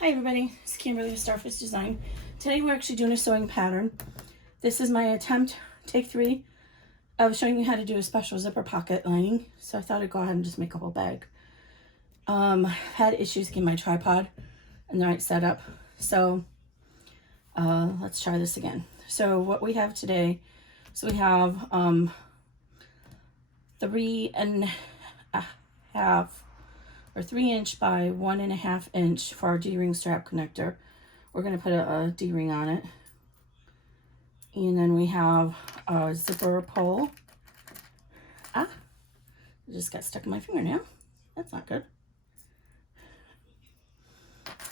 Hi everybody, it's Kimberly with Starfish Design. Today we're actually doing a sewing pattern. This is my attempt, take 3, of showing you how to do a special zipper pocket lining. So I thought I'd go ahead and just make a whole bag. I've had issues getting my tripod in the right setup. So let's try this again. So what we have today, so we have 3.5 or 3" by 1.5" for our D-ring strap connector. We're going to put a D-ring on it. And then we have a zipper pull. It just got stuck in my fingernail. That's not good.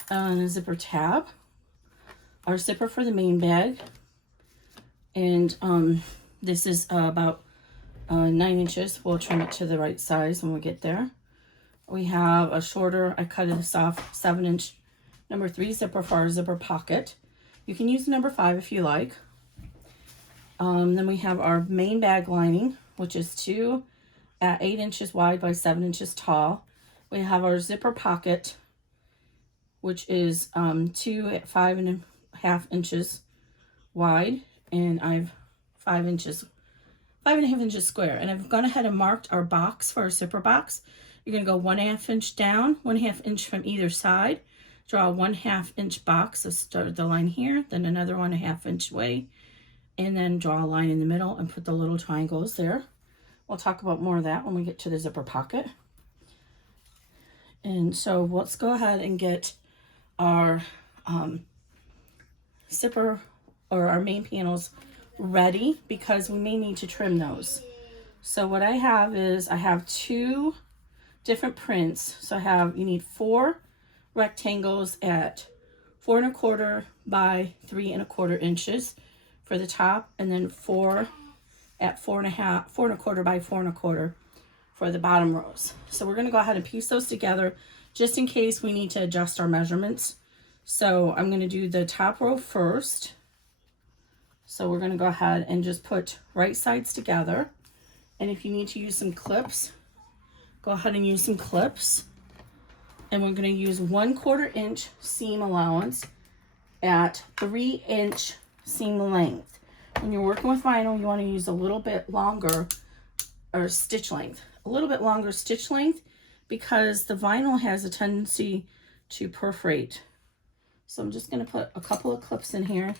And a zipper tab. Our zipper for the main bag. And this is about 9 inches. We'll trim it to the right size when we get there. We have a shorter, I cut this off, 7" number 3 zipper for our zipper pocket. You can use number 5 if you like. Then we have our main bag lining, which is 2 at 8 inches wide by 7 inches tall. We have our zipper pocket, which is 2 at 5.5 inches wide, and I've 5.5 inches square. And I've gone ahead and marked our box for our zipper box. You're going to go 1/2 inch down, 1/2 inch from either side. Draw a 1/2 inch box. So start the line here, then another 1/2 inch away, and then draw a line in the middle and put the little triangles there. We'll talk about more of that when we get to the zipper pocket. And so let's go ahead and get our zipper or our main panels ready, because we may need to trim those. So what I have is I have 2 different prints. So you need 4 rectangles at 4 1/4 by 3 1/4 inches for the top, and then 4 at 4 1/4 by 4 1/4 for the bottom rows. So we're going to go ahead and piece those together just in case we need to adjust our measurements. So I'm going to do the top row first. So we're going to go ahead and just put right sides together. And if you need to use some clips, go ahead and use some clips. And we're going to use 1/4 inch seam allowance at 3 inch seam length. When you're working with vinyl, you want to use a little bit longer, or stitch length, a little bit longer stitch length, because the vinyl has a tendency to perforate. So I'm just going to put a couple of clips in here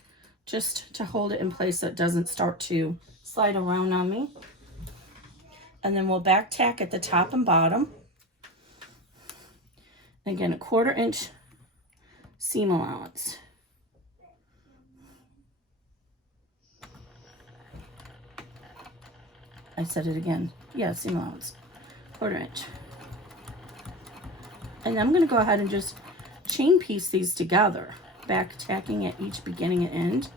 just to hold it in place so it doesn't start to slide around on me. And then we'll back tack at the top and bottom. And again, a 1/4 inch seam allowance. I said it again. Yeah, seam allowance. 1/4 inch. And I'm going to go ahead and just chain piece these together, back tacking at each beginning and end.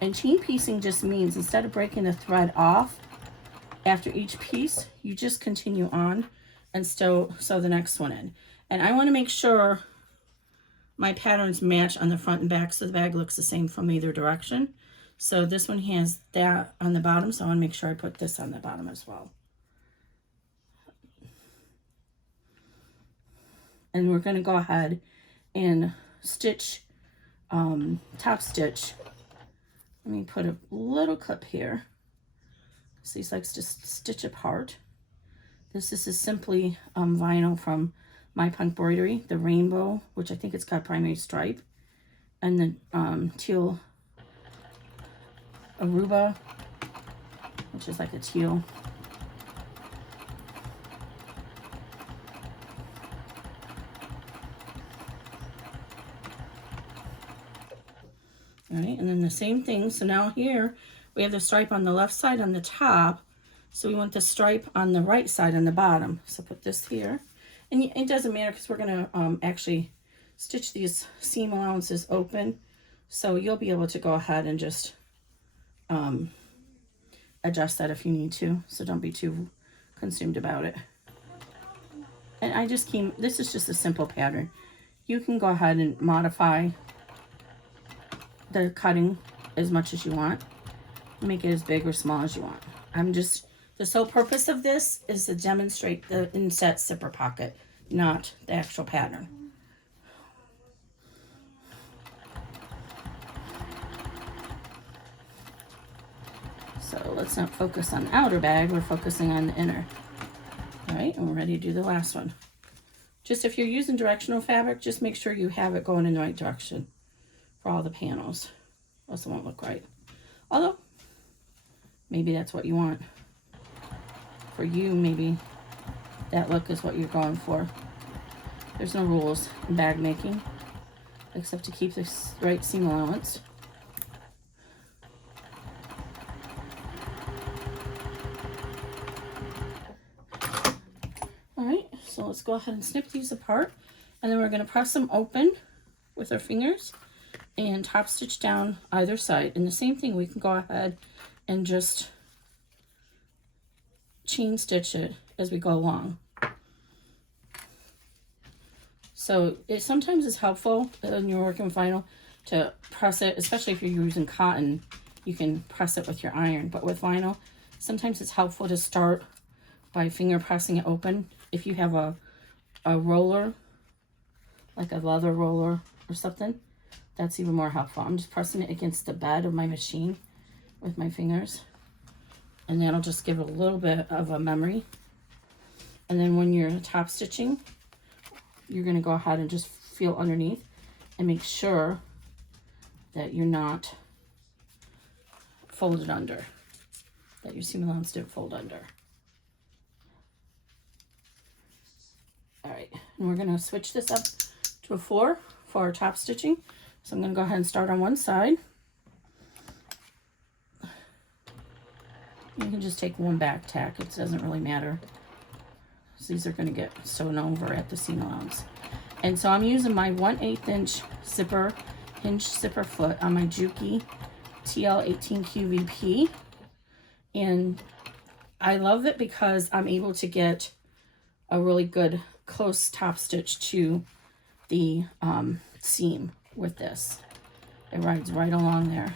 And chain piecing just means instead of breaking the thread off after each piece, you just continue on and sew the next one in. And I want to make sure my patterns match on the front and back so the bag looks the same from either direction. So this one has that on the bottom, so I want to make sure I put this on the bottom as well. And we're going to go ahead and stitch, top stitch. Let me put a little clip here. So these likes to stitch apart. This is simply vinyl from MyPunkBroidery, the rainbow, which I think it's got primary stripe, and the teal Aruba, which is like a teal. All right, and then the same thing. So now here we have the stripe on the left side on the top. So we want the stripe on the right side on the bottom. So put this here. And it doesn't matter because we're going to actually stitch these seam allowances open. So you'll be able to go ahead and just adjust that if you need to. So don't be too consumed about it. And this is just a simple pattern. You can go ahead and modify the cutting as much as you want. Make it as big or small as you want. The sole purpose of this is to demonstrate the inset zipper pocket, not the actual pattern. So let's not focus on the outer bag, we're focusing on the inner. All right, and we're ready to do the last one. Just if you're using directional fabric, just make sure you have it going in the right direction for all the panels. Else it won't look right. Although, maybe that's what you want. For you, maybe that look is what you're going for. There's no rules in bag making, except to keep the right seam allowance. Alright, so let's go ahead and snip these apart, and then we're going to press them open with our fingers and top stitch down either side. And the same thing, we can go ahead and just chain stitch it as we go along. So it sometimes is helpful when you're working vinyl to press it, especially if you're using cotton, you can press it with your iron. But with vinyl, sometimes it's helpful to start by finger pressing it open. If you have a roller, like a leather roller or something, that's even more helpful. I'm just pressing it against the bed of my machine with my fingers, and that'll just give it a little bit of a memory. And then when you're top stitching, you're going to go ahead and just feel underneath and make sure that you're not folded under, that your seam allowance didn't fold under. All right, and we're going to switch this up to a 4 for our top stitching. So I'm going to go ahead and start on one side. You can just take one back tack, it doesn't really matter. So these are going to get sewn over at the seam allowance. And so I'm using my 1/8 inch zipper, hinge zipper foot on my Juki TL18QVP. And I love it because I'm able to get a really good close top stitch to the seam with this. It rides right along there.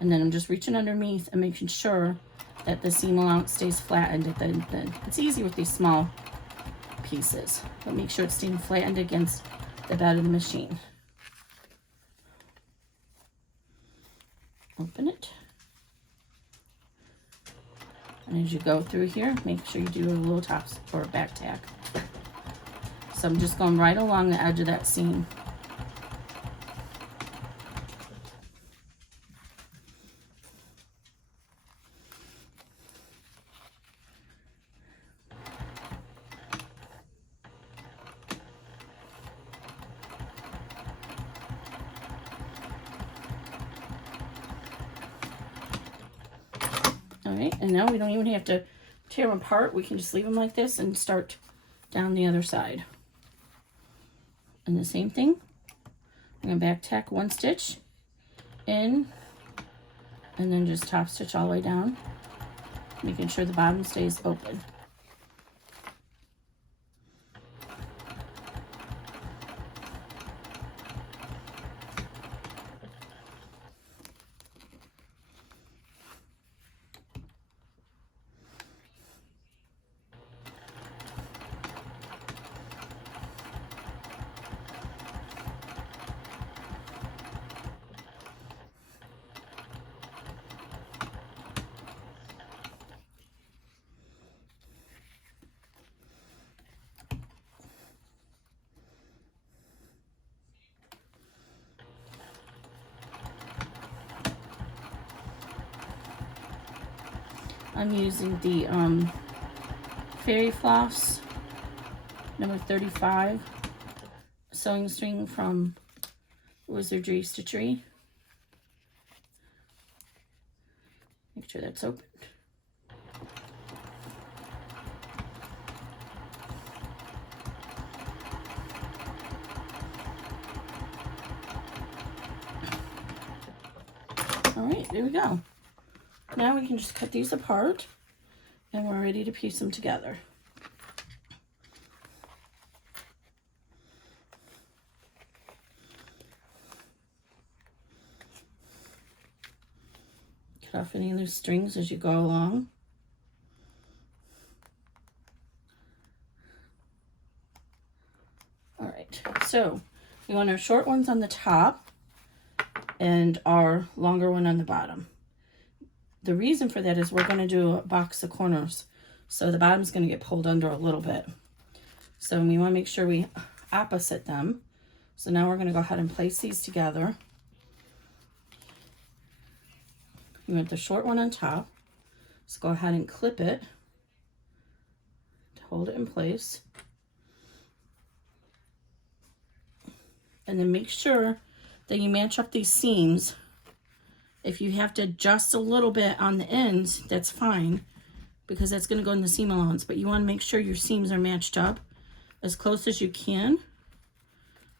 And then I'm just reaching underneath and making sure that the seam allowance stays flattened at the end. It's easy with these small pieces, but make sure it's staying flattened against the bed of the machine. Open it. And as you go through here, make sure you do a little top or back tack. So I'm just going right along the edge of that seam. Alright, and now we don't even have to tear them apart. We can just leave them like this and start down the other side. And the same thing, I'm going to back tack one stitch in, and then just top stitch all the way down, making sure the bottom stays open. I'm using the Fairy Floss number 35 sewing string from Wizardry Stitchery. Make sure that's open. All right, there we go. Now we can just cut these apart and we're ready to piece them together. Cut off any loose strings as you go along. All right, so we want our short ones on the top and our longer one on the bottom. the reason for that is we're going to do a box of corners. So the bottom's going to get pulled under a little bit. So we want to make sure we opposite them. So now we're going to go ahead and place these together. You want the short one on top. So go ahead and clip it to hold it in place. And then make sure that you match up these seams. If you have to adjust a little bit on the ends, that's fine, because that's going to go in the seam allowance. But you want to make sure your seams are matched up as close as you can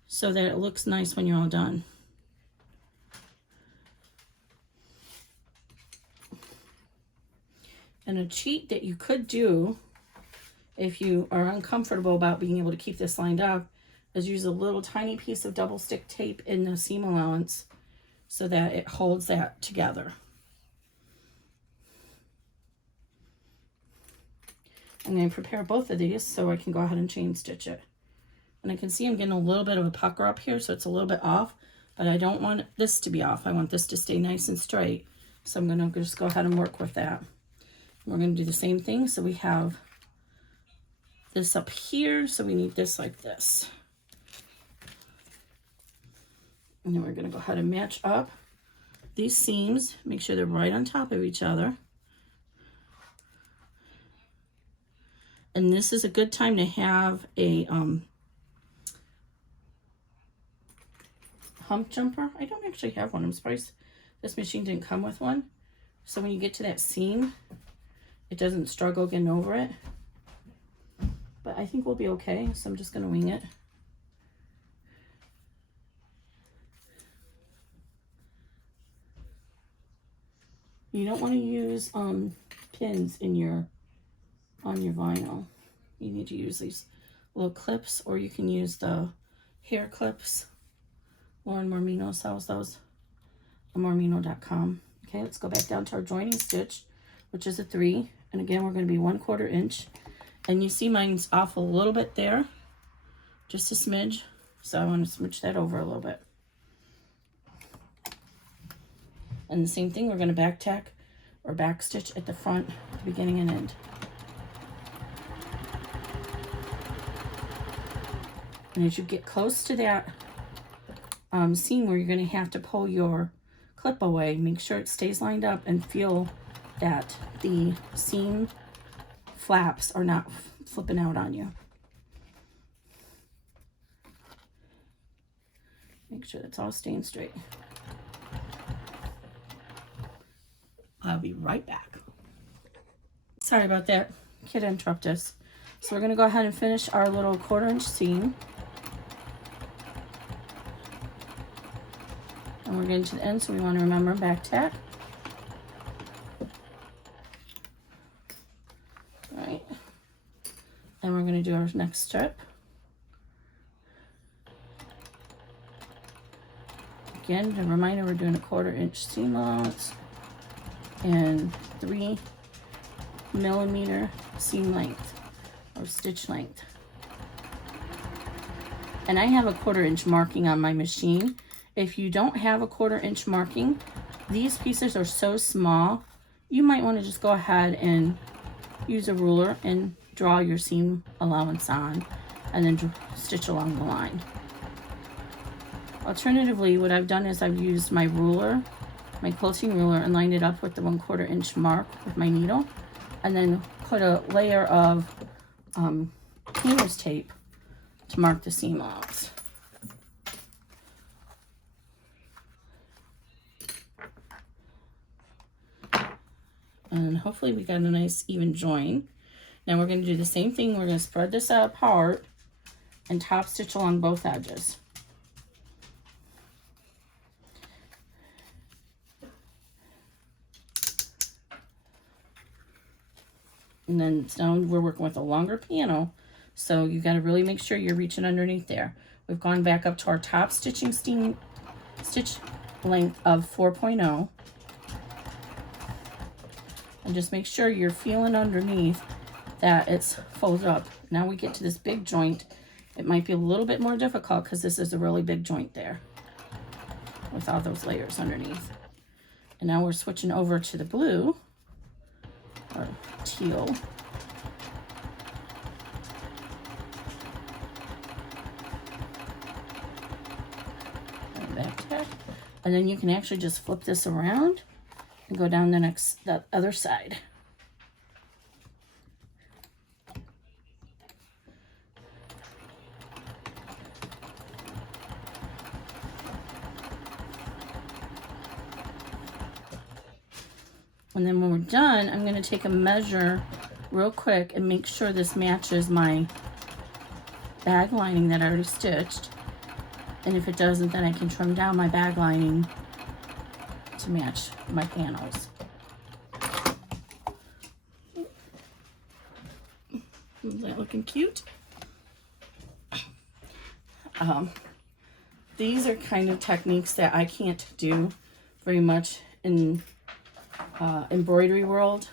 so that it looks nice when you're all done. And a cheat that you could do if you are uncomfortable about being able to keep this lined up is use a little tiny piece of double stick tape in the seam allowance so that it holds that together. I'm going to prepare both of these so I can go ahead and chain stitch it. And I can see I'm getting a little bit of a pucker up here, so it's a little bit off, but I don't want this to be off. I want this to stay nice and straight. So I'm going to just go ahead and work with that. We're going to do the same thing. So we have this up here, so we need this like this. And then we're going to go ahead and match up these seams, make sure they're right on top of each other. And this is a good time to have a hump jumper. I don't actually have one. I'm surprised this machine didn't come with one. So when you get to that seam, it doesn't struggle getting over it. But I think we'll be okay, so I'm just going to wing it. You don't want to use pins in on your vinyl. You need to use these little clips, or you can use the hair clips. Lauren Mormino sells those on mormino.com. Okay, let's go back down to our joining stitch, which is a 3. And again, we're going to be 1/4 inch. And you see mine's off a little bit there, just a smidge. So I want to smooch that over a little bit. And the same thing, we're going to back tack or back stitch at the front, at the beginning and end. And as you get close to that seam where you're going to have to pull your clip away, make sure it stays lined up and feel that the seam flaps are not flipping out on you. Make sure that's all staying straight. I'll be right back. Sorry about that. Kid interrupted us. So we're going to go ahead and finish our little 1/4 inch seam. And we're getting to the end, so we want to remember back tack. Alright. And we're going to do our next strip. Again, a reminder, we're doing a 1/4 inch seam allowance and 3 millimeter seam length or stitch length. And I have a 1/4 inch marking on my machine. If you don't have a 1/4 inch marking, these pieces are so small, you might want to just go ahead and use a ruler and draw your seam allowance on and then stitch along the line. Alternatively, what I've done is I've used my ruler, my quilting ruler, and lined it up with the 1/4 inch mark with my needle, and then put a layer of painter's tape to mark the seam allowance. And hopefully we got a nice even join. Now we're going to do the same thing. We're going to spread this out apart and top stitch along both edges. And then now we're working with a longer panel, so you got to really make sure you're reaching underneath there. We've gone back up to our top stitch length of 4.0. And just make sure you're feeling underneath that it's folded up. Now we get to this big joint. It might be a little bit more difficult because this is a really big joint there with all those layers underneath. And now we're switching over to the blue, or teal. And then you can actually just flip this around and go down the other side. And then when we're done, I'm going to take a measure real quick and make sure this matches my bag lining that I already stitched. And if it doesn't, then I can trim down my bag lining to match my panels. Is that looking cute? These are kind of techniques that I can't do very much in embroidery world,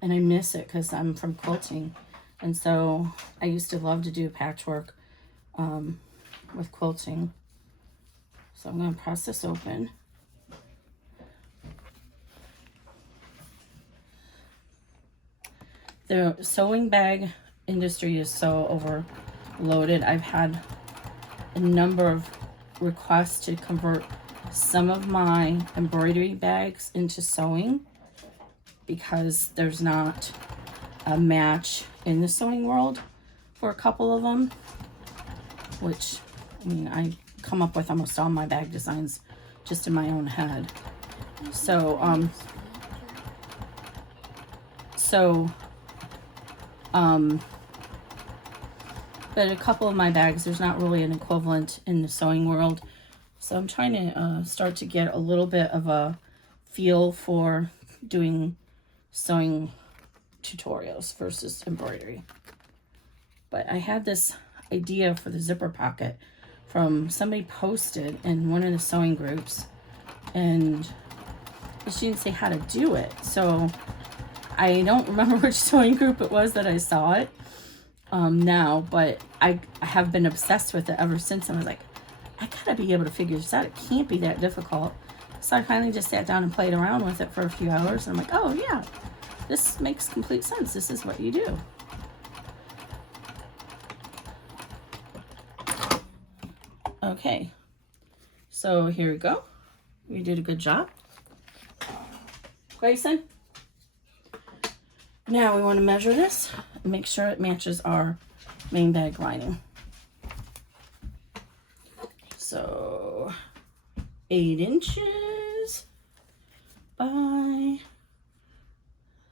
and I miss it because I'm from quilting, and so I used to love to do patchwork with quilting. So I'm going to press this open. The sewing bag industry is so overloaded. I've had a number of requests to convert some of my embroidery bags into sewing because there's not a match in the sewing world for a couple of them, which, I mean, I come up with almost all my bag designs just in my own head. But a couple of my bags, there's not really an equivalent in the sewing world. So I'm trying to start to get a little bit of a feel for doing sewing tutorials versus embroidery. But I had this idea for the zipper pocket from somebody posted in one of the sewing groups, and she didn't say how to do it. So I don't remember which sewing group it was that I saw it now, but I have been obsessed with it ever since. I was like, I gotta be able to figure this out. It can't be that difficult. So I finally just sat down and played around with it for a few hours, and I'm like, oh yeah, this makes complete sense. This is what you do. Okay, so here we go. We did a good job. Grayson, now we want to measure this and make sure it matches our main bag lining. So 8 inches by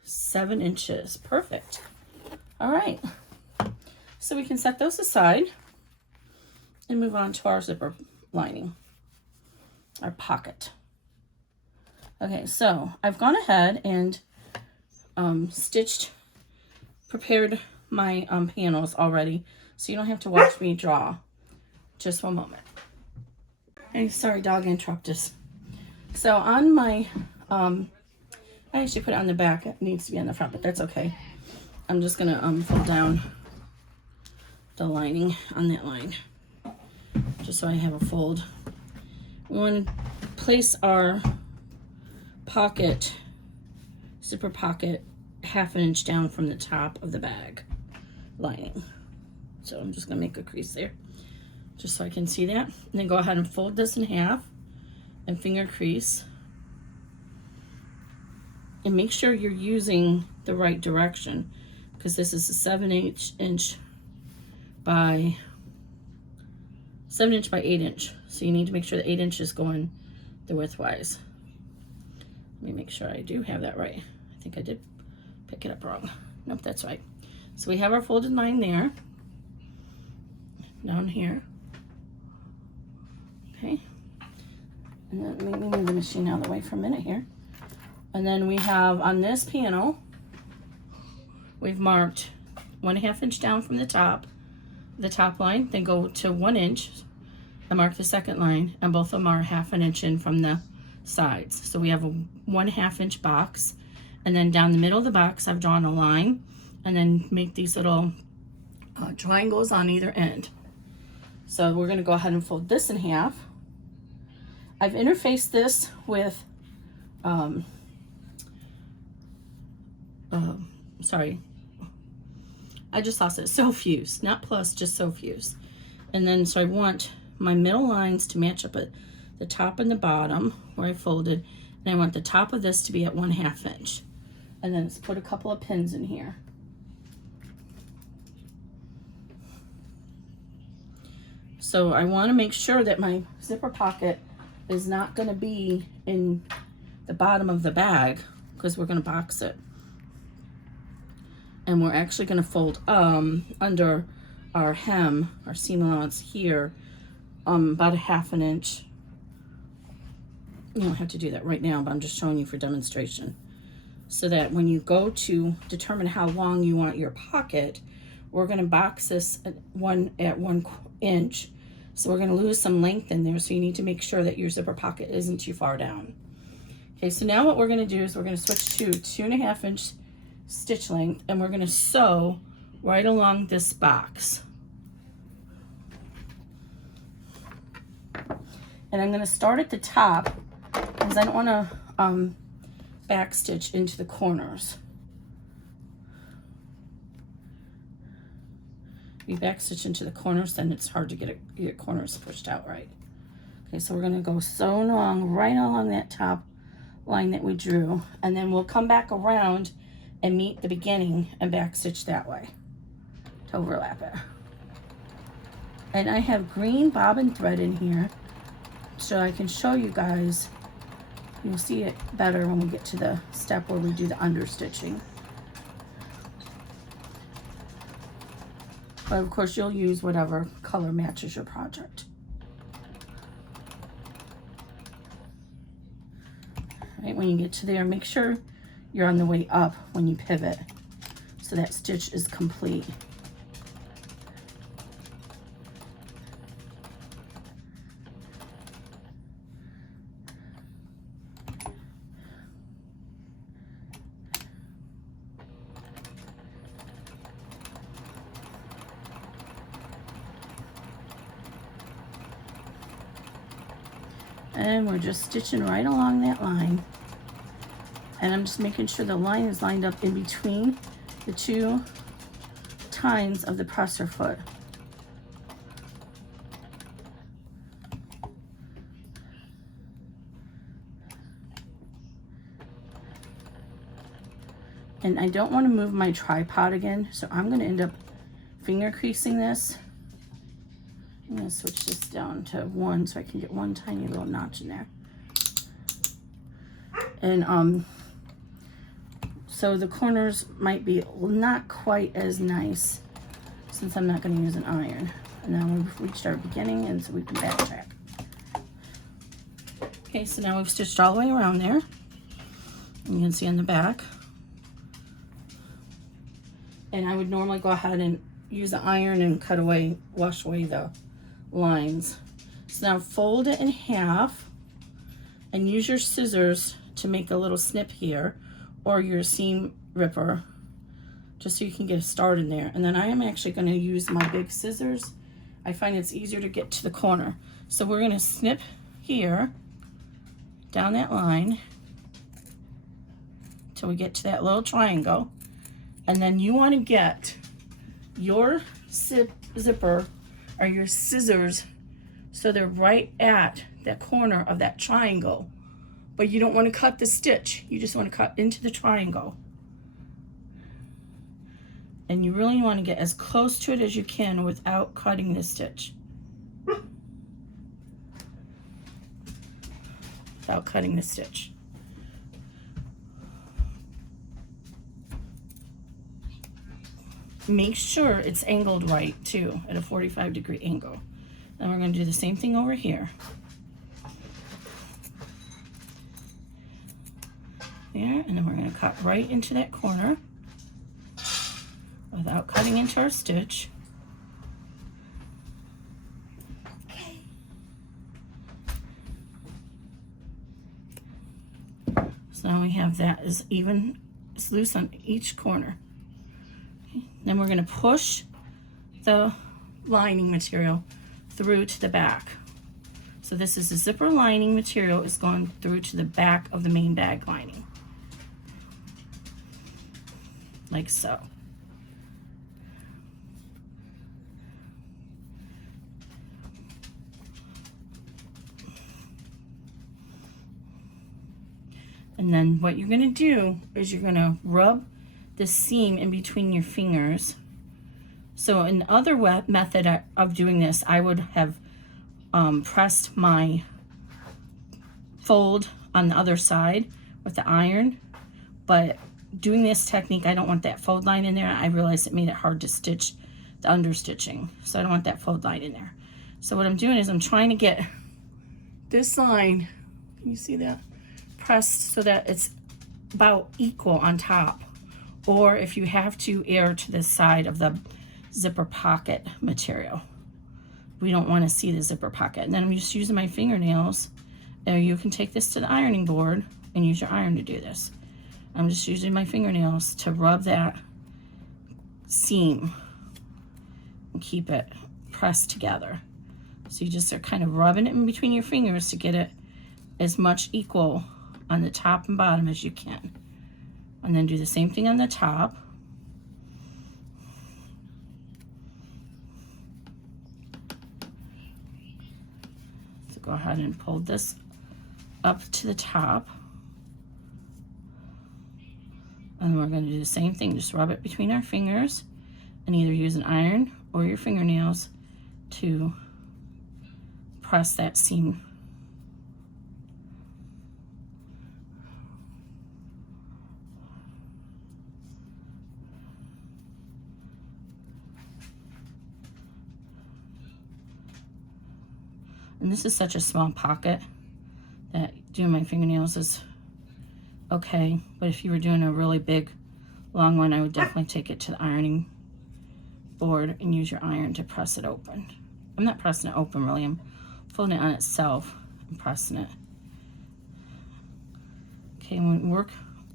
7 inches. Perfect. All right. So we can set those aside and move on to our zipper lining, our pocket. Okay, so I've gone ahead and prepared my panels already, so you don't have to watch me draw. Just one moment. Hey, sorry, dog interrupted us. So on my, I actually put it on the back. It needs to be on the front, but that's okay. I'm just gonna fold down the lining on that line, just so I have a fold. We want to place our pocket, zipper pocket, 1/2 inch down from the top of the bag lining. So I'm just gonna make a crease there, just so I can see that. And then go ahead and fold this in half and finger crease. And make sure you're using the right direction, because this is a 7 inch by 7 inch by 8 inch. So you need to make sure the 8 inch is going the widthwise. Let me make sure I do have that right. I think I did pick it up wrong. Nope, that's right. So we have our folded line there, down here. Okay. And then let me move the machine out of the way for a minute here. And then we have on this panel, we've marked 1/2 inch down from the top line, then go to 1 inch. I mark the second line, and both of them are 1/2 inch in from the sides. So we have a 1/2 inch box, and then down the middle of the box I've drawn a line, and then make these little triangles on either end. So we're going to go ahead and fold this in half, I've interfaced this with, sorry, I just lost it, Sew Fuse, not plus, just Sew Fuse. And then, so I want my middle lines to match up at the top and the bottom where I folded, and I want the top of this to be at 1/2 inch. And then let's put a couple of pins in here. So I want to make sure that my zipper pocket is not going to be in the bottom of the bag, because we're going to box it. And we're actually going to fold under our hem, our seam allowance here, about 1/2 inch. You don't have to do that right now, but I'm just showing you for demonstration. So that when you go to determine how long you want your pocket, we're going to box this at 1 inch. So we're going to lose some length in there, so you need to make sure that your zipper pocket isn't too far down. Okay, so now what we're going to do is we're going to switch to 2.5 inch stitch length, and we're going to sew right along this box. And I'm going to start at the top because I don't want to back stitch into the corners. If you back stitch into the corners, then it's hard to get your corners pushed out right. Okay, so we're going to go sew along right along that top line that we drew, and then we'll come back around and meet the beginning and back stitch that way to overlap it. And I have green bobbin thread in here so I can show you guys. You'll see it better when we get to the step where we do the understitching. But of course you'll use whatever color matches your project. Right, when you get to there, make sure you're on the way up when you pivot so that stitch is complete. And we're just stitching right along that line. And I'm just making sure the line is lined up in between the two tines of the presser foot. And I don't want to move my tripod again, so I'm going to end up finger creasing this. I'm going to switch this down to 1 so I can get one tiny little notch in there. And so the corners might be not quite as nice since I'm not going to use an iron. And now we've reached our beginning, and so we can backtrack. Okay, so now we've stitched all the way around there. You can see on the back. And I would normally go ahead and use the iron and cut away, wash away the lines. So now fold it in half and use your scissors to make a little snip here, or your seam ripper, just so you can get a start in there. And then I am actually going to use my big scissors. I find it's easier to get to the corner. So we're going to snip here down that line till we get to that little triangle. And then you want to get your zipper or your scissors so they're right at that corner of that triangle. But you don't want to cut the stitch. You just want to cut into the triangle. And you really want to get as close to it as you can without cutting the stitch. Without cutting the stitch. Make sure it's angled right too, at a 45-degree angle. Then we're going to do the same thing over here. There, and then we're going to cut right into that corner without cutting into our stitch. So now we have that as even, it's loose on each corner. Okay. Then we're going to push the lining material through to the back. So this is the zipper lining material is going through to the back of the main bag lining. Like so. And then what you're gonna do is you're gonna rub the seam in between your fingers. So in the other method of doing this, I would have pressed my fold on the other side with the iron, but doing this technique, I don't want that fold line in there. I realized it made it hard to stitch the understitching, so I don't want that fold line in there. So what I'm doing is I'm trying to get this line, can you see that? Pressed so that it's about equal on top, or if you have to, err to the side of the zipper pocket material. We don't want to see the zipper pocket. And then I'm just using my fingernails. Now you can take this to the ironing board and use your iron to do this. I'm just using my fingernails to rub that seam and keep it pressed together. So you just are kind of rubbing it in between your fingers to get it as much equal on the top and bottom as you can. And then do the same thing on the top. So go ahead and pull this up to the top. And we're going to do the same thing, just rub it between our fingers and either use an iron or your fingernails to press that seam. And this is such a small pocket that doing my fingernails is okay, but if you were doing a really big, long one, I would definitely take it to the ironing board and use your iron to press it open. I'm not pressing it open really, I'm folding it on itself and pressing it. Okay, and work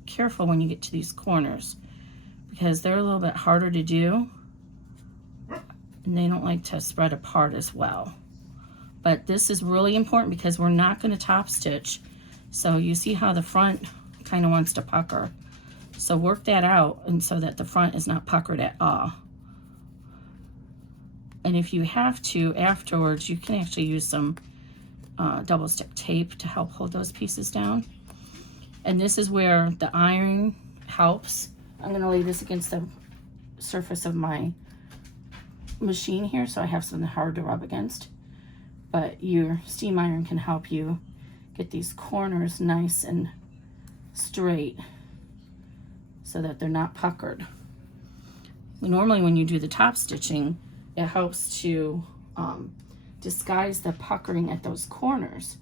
careful when you get to these corners because they're a little bit harder to do and they don't like to spread apart as well. But this is really important because we're not going to top stitch. So you see how the front kind of wants to pucker. So work that out and so that the front is not puckered at all. And if you have to afterwards, you can actually use some double stick tape to help hold those pieces down. And this is where the iron helps. I'm going to lay this against the surface of my machine here so I have something hard to rub against. But your steam iron can help you get these corners nice and straight so that they're not puckered. Normally when you do the top stitching, it helps to disguise the puckering at those corners,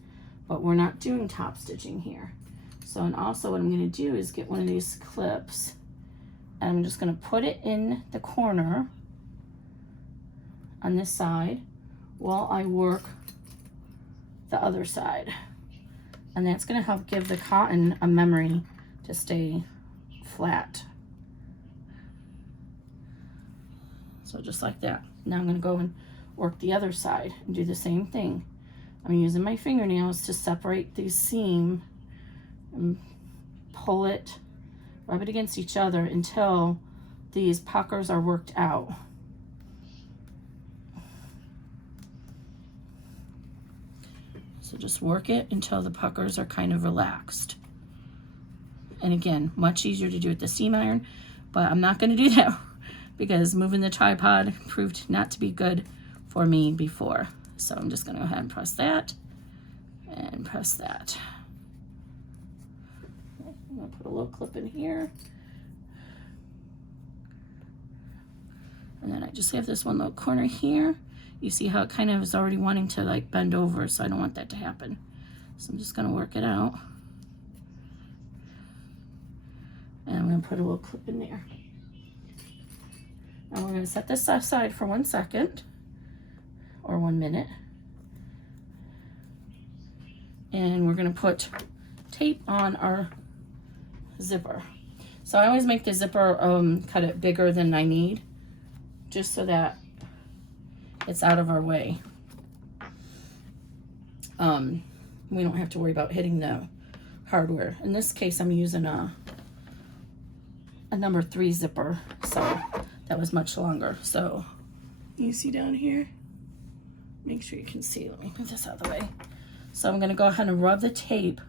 but we're not doing top stitching here. So, and also what I'm going to do is get one of these clips and I'm just going to put it in the corner on this side while I work the other side. And that's going to help give the cotton a memory to stay flat. So just like that. Now I'm going to go and work the other side and do the same thing. I'm using my fingernails to separate the seam and pull it, rub it against each other until these puckers are worked out. So just work it until the puckers are kind of relaxed. And again, much easier to do with the steam iron, but I'm not going to do that because moving the tripod proved not to be good for me before. So I'm just going to go ahead and press that and press that. I'm going to put a little clip in here. And then I just have this one little corner here. You see how it kind of is already wanting to like bend over, so I don't want that to happen. So I'm just going to work it out. And I'm going to put a little clip in there. Now we're going to set this aside for 1 second or 1 minute. And we're going to put tape on our zipper. So I always make the zipper cut it bigger than I need, just so that it's out of our way. we don't have to worry about hitting the hardware. In this case, I'm using a number 3 zipper, so that was much longer. So you see down here, make sure you can see. Let me move this out of the way. So I'm going to go ahead and rub the tape,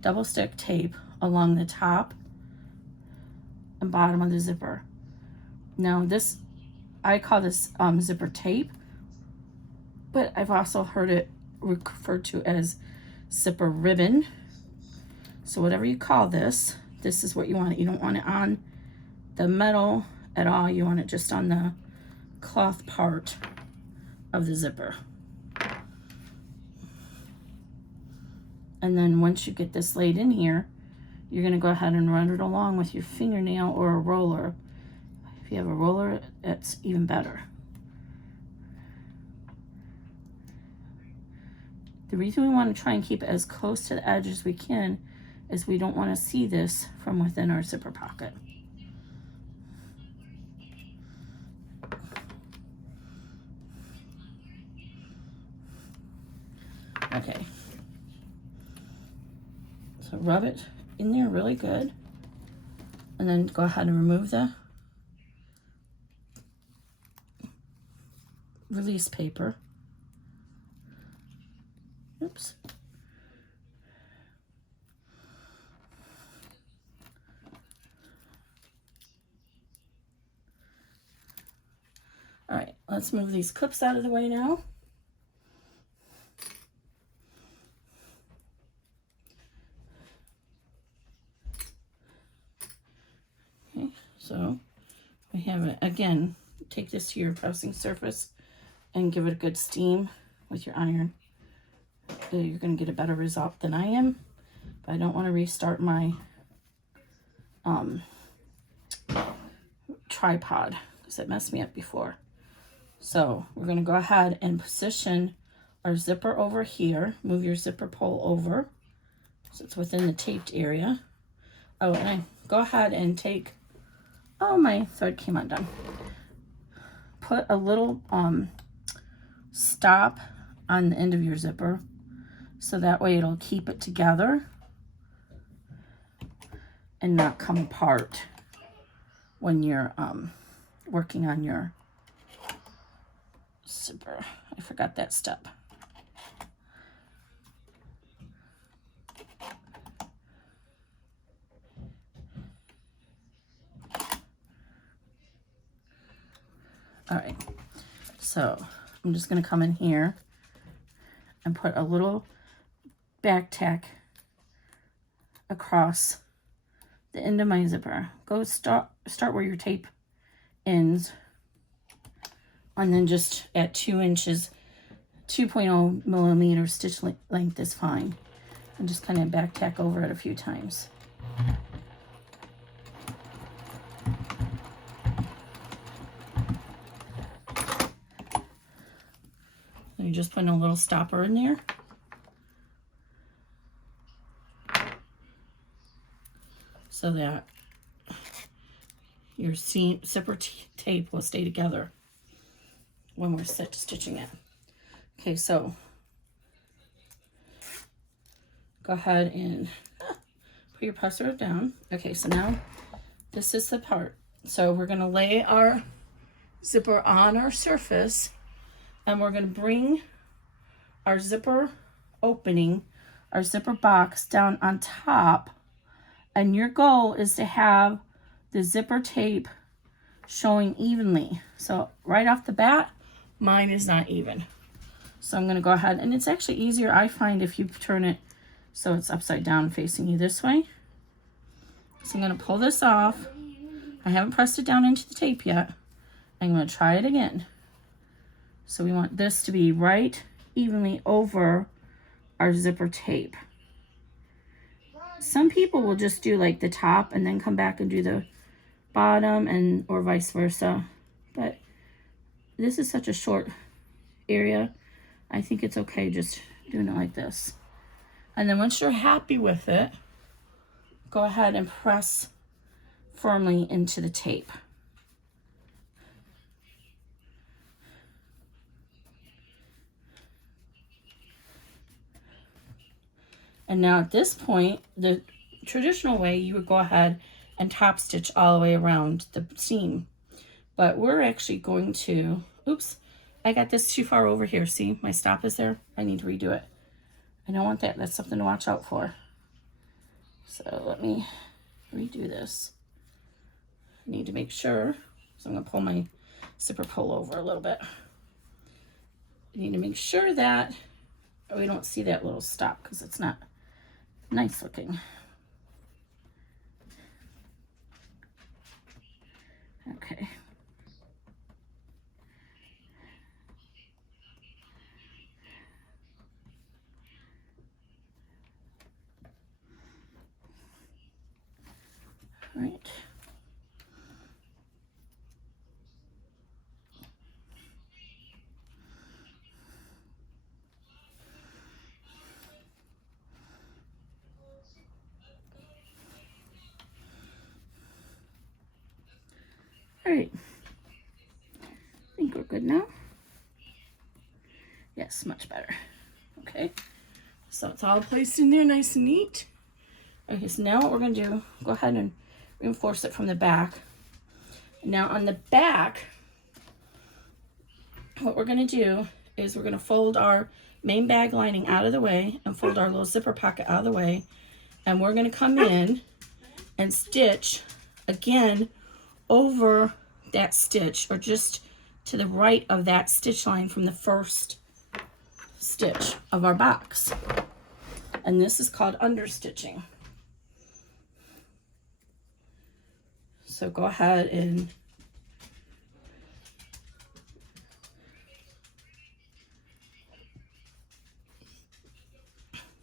double stick tape, along the top and bottom of the zipper. Now this, I call this zipper tape, but I've also heard it referred to as zipper ribbon. So whatever you call this, this is what you want it. You don't want it on the metal at all. You want it just on the cloth part of the zipper. And then once you get this laid in here, you're going to go ahead and run it along with your fingernail or a roller. If you have a roller, that's even better. The reason we want to try and keep it as close to the edge as we can is we don't want to see this from within our zipper pocket. Okay. So rub it in there really good. And then go ahead and remove the release paper. Oops. All right, let's move these clips out of the way now. Okay, so we have it again. Take this to your pressing surface and give it a good steam with your iron. You're going to get a better result than I am, but I don't want to restart my tripod because it messed me up before. So we're going to go ahead and position our zipper over here. Move your zipper pull over so it's within the taped area. Oh, and I go ahead and take, oh, my thread came undone. Put a little stop on the end of your zipper so that way it'll keep it together and not come apart when you're working on your zipper. I forgot that step. All right, so I'm just going to come in here and put a little back tack across the end of my zipper. Go start where your tape ends, and then just at 2 inches, 2.0 millimeter stitch length is fine. And just kind of back tack over it a few times. And you're just putting a little stopper in there. So that your zipper tape will stay together when we're stitching it. Okay, so go ahead and put your presser down. Okay, so now this is the part. So we're going to lay our zipper on our surface, and we're going to bring our zipper opening, our zipper box down on top. And your goal is to have the zipper tape showing evenly. So right off the bat, mine is not even. So I'm going to go ahead, and it's actually easier, I find, if you turn it so it's upside down facing you this way. So I'm going to pull this off. I haven't pressed it down into the tape yet. I'm going to try it again. So we want this to be right evenly over our zipper tape. Some people will just do like the top and then come back and do the bottom, and or vice versa. But this is such a short area, I think it's okay just doing it like this. And then once you're happy with it, go ahead and press firmly into the tape. And now at this point, the traditional way, you would go ahead and top stitch all the way around the seam. But we're actually going to, oops, I got this too far over here. See, my stop is there. I need to redo it. I don't want that. That's something to watch out for. So let me redo this. I need to make sure, so I'm gonna pull my zipper pull over a little bit. I need to make sure that we don't see that little stop because it's not nice looking. Okay. All right. All right, I think we're good now. Yes, much better. Okay, so it's all placed in there nice and neat. Okay, so now what we're gonna do, go ahead and reinforce it from the back. Now on the back, what we're gonna do is we're gonna fold our main bag lining out of the way and fold our little zipper pocket out of the way. And we're gonna come in and stitch again over that stitch, or just to the right of that stitch line from the first stitch of our box. And this is called understitching. So go ahead and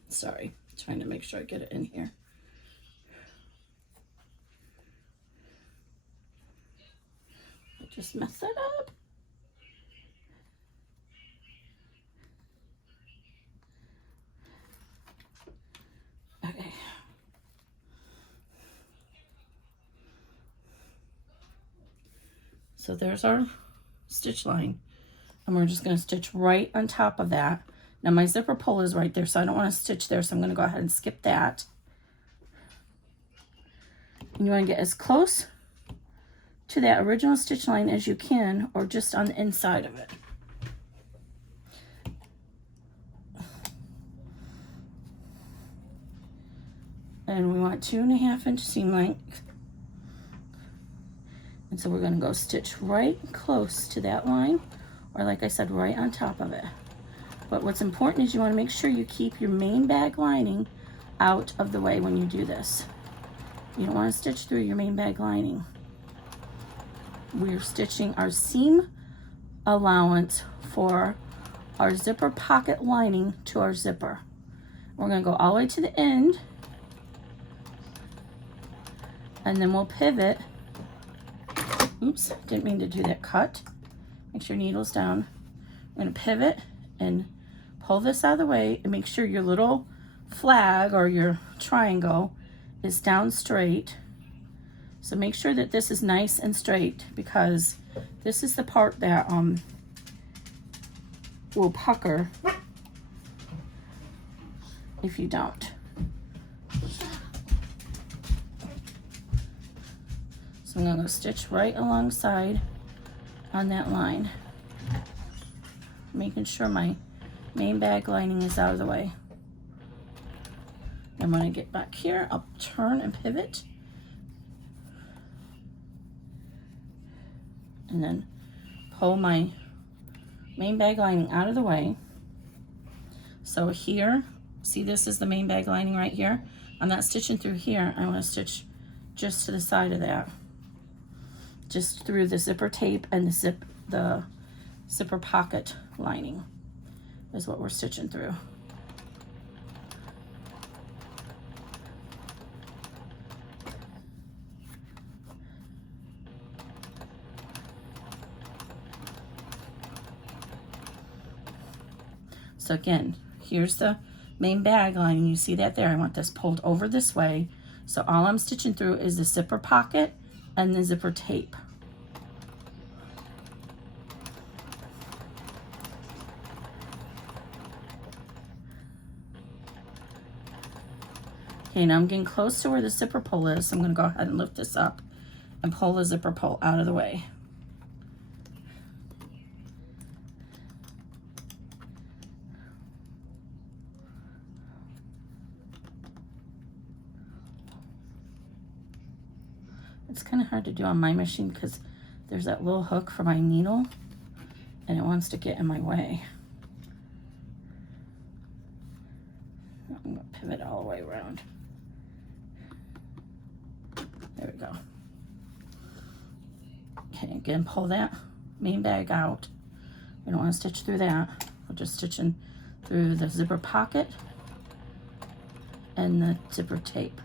sorry, trying to make sure I get it in here. I just messed that up. Okay. So there's our stitch line, and we're just going to stitch right on top of that. Now my zipper pull is right there, so I don't want to stitch there, so I'm going to go ahead and skip that. And you want to get as close to that original stitch line as you can, or just on the inside of it. And we want 2.5 inch seam length. And so we're going to go stitch right close to that line, or like I said, right on top of it. But what's important is you want to make sure you keep your main bag lining out of the way when you do this. You don't want to stitch through your main bag lining. We're stitching our seam allowance for our zipper pocket lining to our zipper. We're going to go all the way to the end, and then we'll pivot. Oops, didn't mean to do that cut. Make sure your needle's down. I'm going to pivot and pull this out of the way, and make sure your little flag or your triangle is down straight. So make sure that this is nice and straight, because this is the part that will pucker if you don't. So I'm going to stitch right alongside on that line, making sure my main bag lining is out of the way. And when I get back here, I'll turn and pivot, and then pull my main bag lining out of the way. So here, see, this is the main bag lining right here. I'm not stitching through here. I want to stitch just to the side of that, just through the zipper tape and the zipper pocket lining is what we're stitching through. So again, here's the main bag lining. You see that there? I want this pulled over this way. So all I'm stitching through is the zipper pocket and the zipper tape. Okay, now I'm getting close to where the zipper pull is, so I'm going to go ahead and lift this up and pull the zipper pull out of the way. It's kind of hard to do on my machine because there's that little hook for my needle and it wants to get in my way. I'm going to pivot all the way around. There we go. Okay, again, pull that main bag out. We don't want to stitch through that. We're just stitching through the zipper pocket and the zipper tape.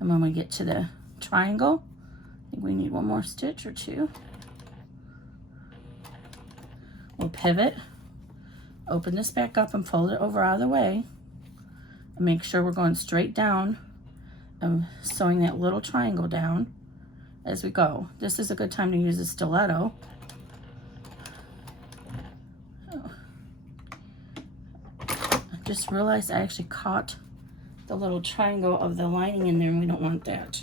And when we get to the triangle, I think we need one more stitch or two. We'll pivot, open this back up and fold it over out of the way. And make sure we're going straight down and sewing that little triangle down as we go. This is a good time to use a stiletto. I just realized I actually caught the little triangle of the lining in there and we don't want that,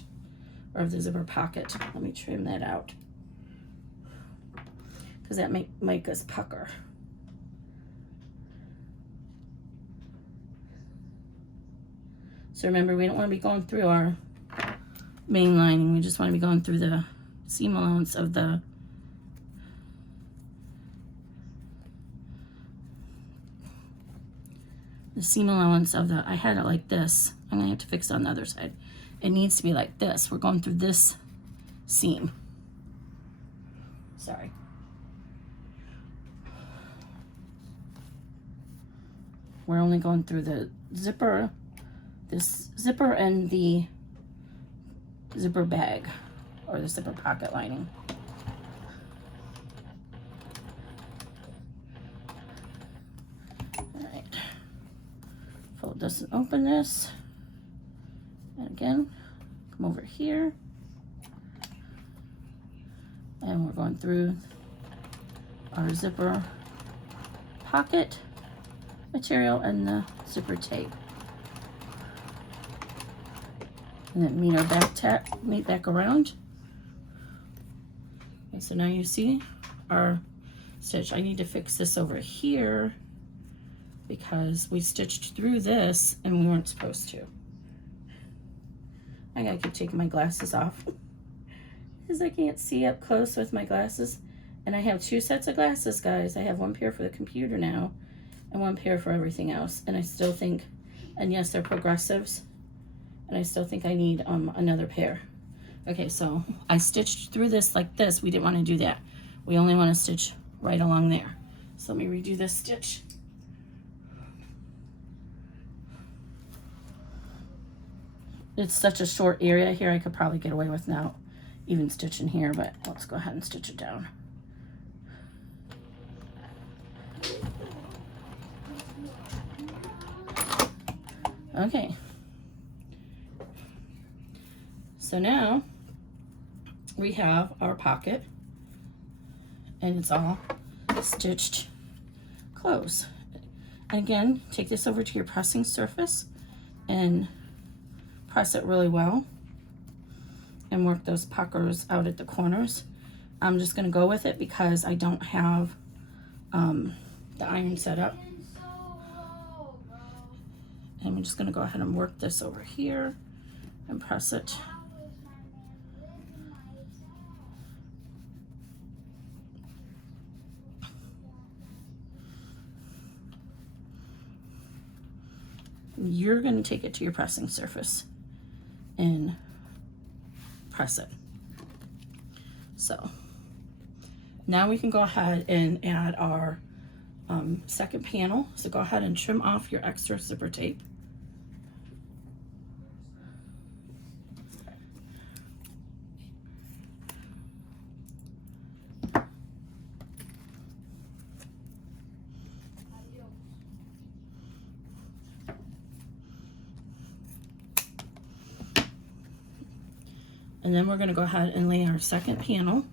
or of the zipper pocket. Let me trim that out because that make us pucker. So remember, we don't want to be going through our main lining, we just want to be going through the seam allowance of the seam allowance of the, I had it like this. I'm gonna have to fix it on the other side. It needs to be like this. We're going through this seam. Sorry. We're only going through the zipper, this zipper and the zipper bag or the zipper pocket lining. Fold this and open this. And again, come over here. And we're going through our zipper pocket material and the zipper tape. And then meet back around. Okay, so now you see our stitch. I need to fix this over here because we stitched through this and we weren't supposed to. I gotta keep taking my glasses off because I can't see up close with my glasses. And I have two sets of glasses, guys. I have one pair for the computer now and one pair for everything else. And I still think, and yes, they're progressives, and I still think I need another pair. Okay, so I stitched through this like this. We didn't want to do that. We only want to stitch right along there. So let me redo this stitch. It's such a short area here, I could probably get away with now even stitching here, but let's go ahead and stitch it down. Okay. So now we have our pocket and it's all stitched close. And again, take this over to your pressing surface and press it really well and work those puckers out at the corners. I'm just going to go with it because I don't have the iron set up. And I'm just going to go ahead and work this over here and press it. You're going to take it to your pressing surface and press it. So now we can go ahead and add our second panel. So go ahead and trim off your extra zipper tape. And then we're going to go ahead and lay our second panel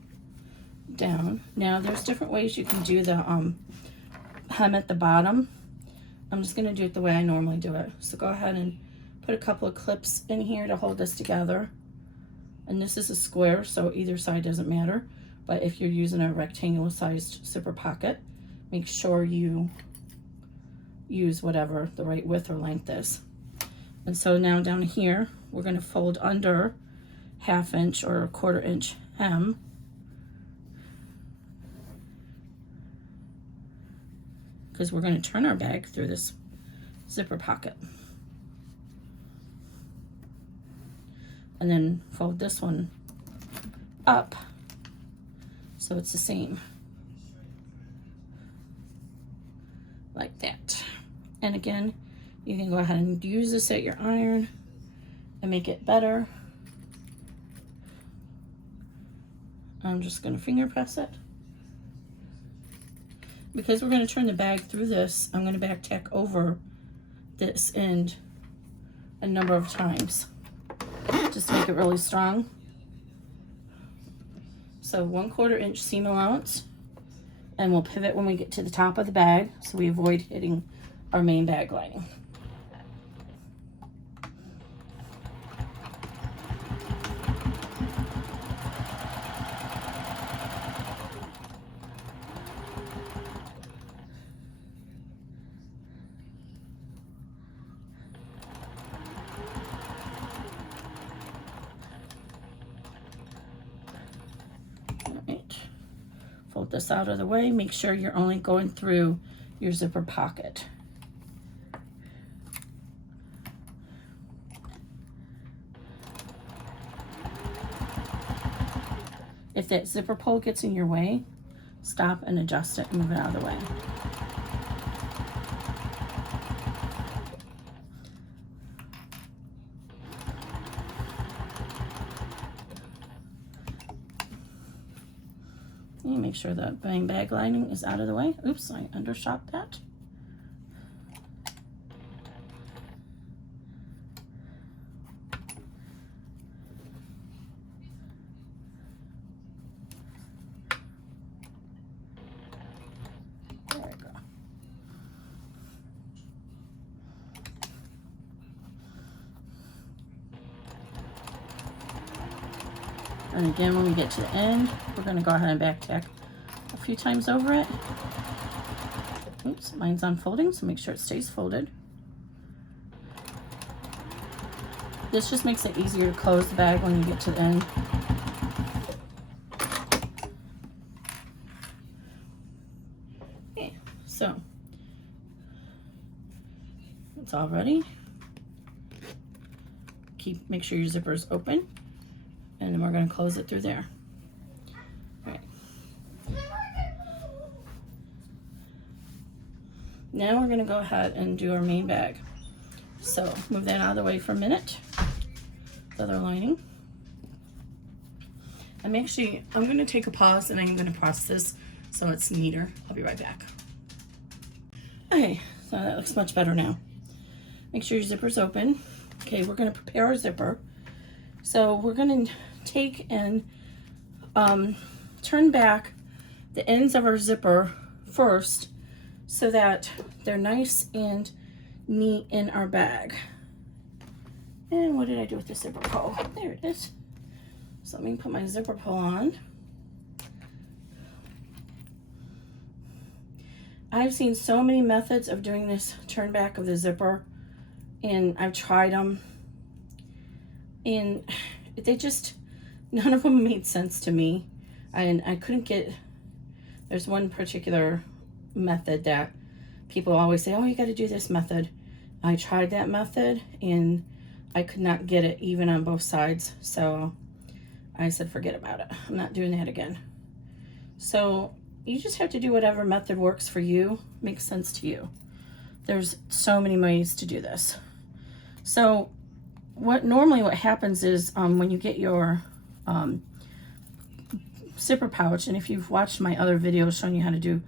down. Now there's different ways you can do the hem at the bottom, I'm just going to do it the way I normally do it. So go ahead and put a couple of clips in here to hold this together. And this is a square, so either side doesn't matter. But if you're using a rectangular sized zipper pocket, make sure you use whatever the right width or length is. And so now down here, we're going to fold under 1/2 inch or 1/4 inch hem. Because we're going to turn our bag through this zipper pocket. And then fold this one up so it's the same. Like that. And again, you can go ahead and use this at your iron and make it better. I'm just going to finger press it. Because we're going to turn the bag through this, I'm going to back tack over this end a number of times just to make it really strong. So 1/4 inch seam allowance, and we'll pivot when we get to the top of the bag so we avoid hitting our main bag lining. Fold this out of the way. Make sure you're only going through your zipper pocket. If that zipper pull gets in your way, stop and adjust it and move it out of the way. And make sure the main bag lining is out of the way. Oops, I undershot that. There we go. And again, when we get to the end, we're going to go ahead and back tack a few times over it. Oops, mine's unfolding, so make sure it stays folded. This just makes it easier to close the bag when you get to the end. Okay, so it's all ready. Make sure your zipper is open. And then we're going to close it through there. All right. Now we're going to go ahead and do our main bag. So move that out of the way for a minute. The other lining. I'm going to take a pause and I'm going to press this so it's neater. I'll be right back. Okay, so that looks much better now. Make sure your zipper's open. Okay, we're going to prepare our zipper. So we're going to take and turn back the ends of our zipper first so that they're nice and neat in our bag. And what did I do with the zipper pull? There it is. So let me put my zipper pull on. I've seen so many methods of doing this turn back of the zipper, and I've tried them, and they just, none of them made sense to me. And I couldn't get, there's one particular method that people always say, oh, you got to do this method. I tried that method and I could not get it even on both sides. So I said, forget about it. I'm not doing that again. So you just have to do whatever method works for you, makes sense to you. There's so many ways to do this. So what happens is when you get your zipper pouch, and if you've watched my other videos showing you how to do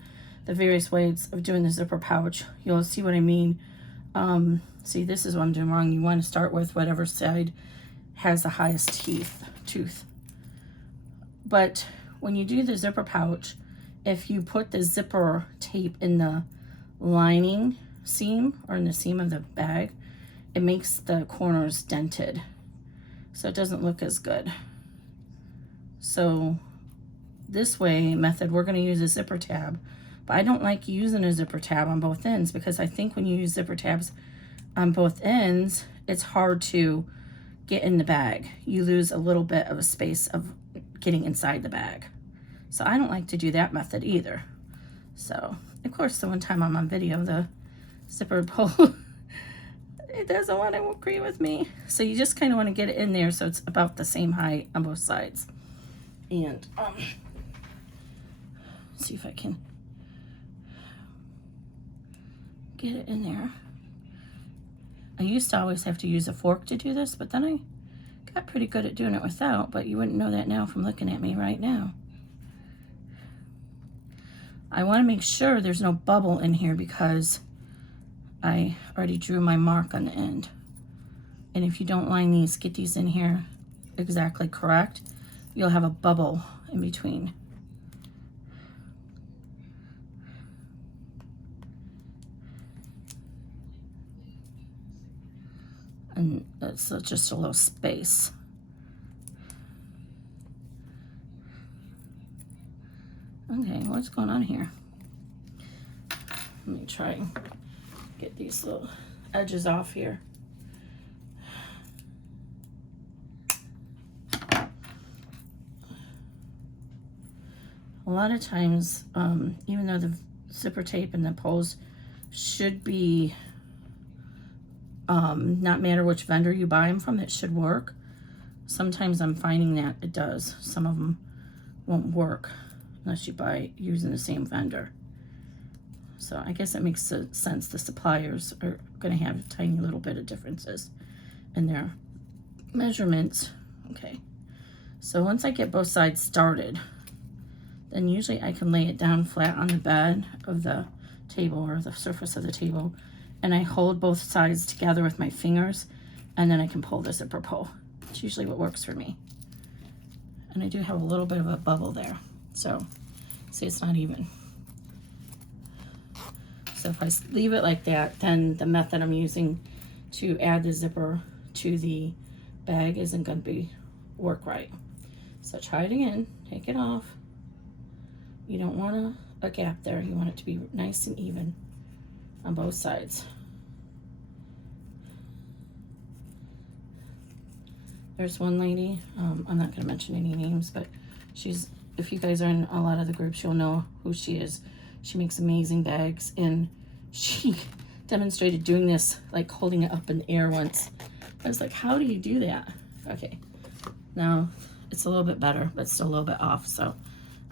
the various ways of doing the zipper pouch, you'll see what I mean. See, this is what I'm doing wrong. You want to start with whatever side has the highest tooth. But when you do the zipper pouch, if you put the zipper tape in the lining seam or in the seam of the bag, it makes the corners dented. So it doesn't look as good. So this way method, we're going to use a zipper tab, but I don't like using a zipper tab on both ends because I think when you use zipper tabs on both ends, it's hard to get in the bag. You lose a little bit of a space of getting inside the bag. So I don't like to do that method either. So of course the one time I'm on video, the zipper pull, it doesn't want to agree with me. So you just kind of want to get it in there so it's about the same height on both sides. And see if I can get it in there. I used to always have to use a fork to do this, but then I got pretty good at doing it without, but you wouldn't know that now from looking at me right now. I want to make sure there's no bubble in here because I already drew my mark on the end. And if you don't line these, get these in here exactly correct, you'll have a bubble in between. And that's just a little space. Okay, what's going on here? Let me try and get these little edges off here. A lot of times, even though the zipper tape and the pulls should be not matter which vendor you buy them from, it should work. Sometimes I'm finding that it does. Some of them won't work unless you buy using the same vendor. So I guess it makes sense. The suppliers are going to have a tiny little bit of differences in their measurements. Okay, so once I get both sides started, then usually I can lay it down flat on the bed of the table or the surface of the table, and I hold both sides together with my fingers, and then I can pull the zipper pull. It's usually what works for me. And I do have a little bit of a bubble there, so see, it's not even. So if I leave it like that, then the method I'm using to add the zipper to the bag isn't going to work right. So try it again, take it off. You don't want a gap there. You want it to be nice and even on both sides. There's one lady, I'm not going to mention any names, but she's, if you guys are in a lot of the groups, you'll know who she is. She makes amazing bags, and she demonstrated doing this, like holding it up in the air once. I was like, how do you do that? Okay, now it's a little bit better, but still a little bit off, so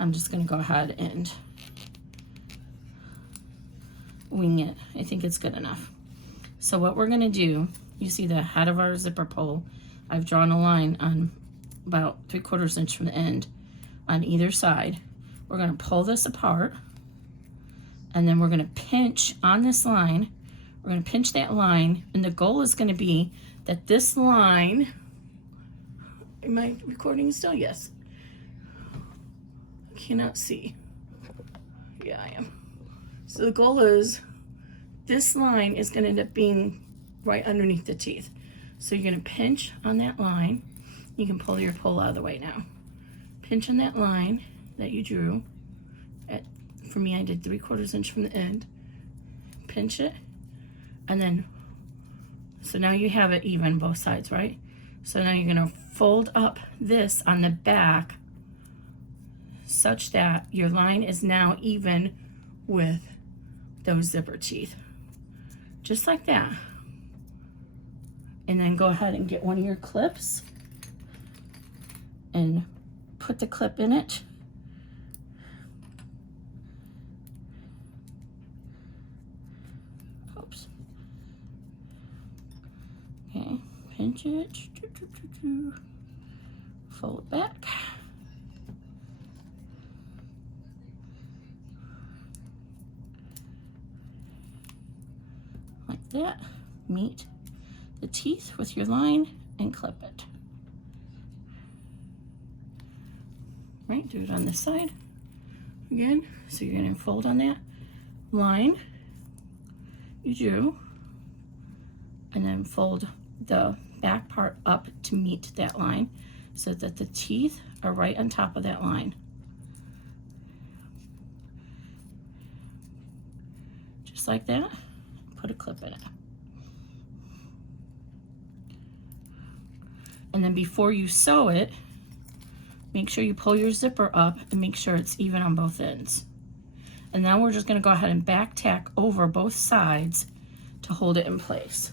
I'm just going to go ahead and wing it. I think it's good enough. So what we're going to do, you see the head of our zipper pull, I've drawn a line on about 3/4 inch from the end on either side. We're going to pull this apart, and then we're going to pinch on this line. We're going to pinch that line, and the goal is going to be that this line, am I recording still? Yes. I cannot see. Yeah, I am. So the goal is this line is going to end up being right underneath the teeth. So you're going to pinch on that line. You can pull your pull out of the way now. Pinch on that line that you drew. For me, I did 3/4 inch from the end. Pinch it, and then, so now you have it even both sides, right? So now you're going to fold up this on the back such that your line is now even with those zipper teeth. Just like that. And then go ahead and get one of your clips and put the clip in it. Oops. Okay, pinch it. Fold it back. Like that. Meet the teeth with your line and clip it. Right, do it on this side again. So you're going to fold on that line, you do, and then fold the back part up to meet that line so that the teeth are right on top of that line. Just like that. Put a clip in it. And then before you sew it, make sure you pull your zipper up and make sure it's even on both ends. And now we're just going to go ahead and back tack over both sides to hold it in place.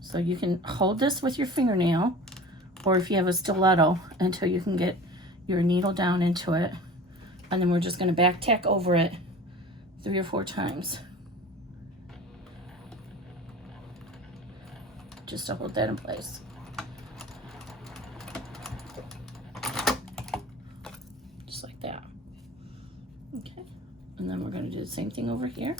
So you can hold this with your fingernail, or if you have a stiletto, until you can get your needle down into it. And then we're just going to back tack over it 3 or 4 times. Just to hold that in place. Just like that. Okay. And then we're going to do the same thing over here.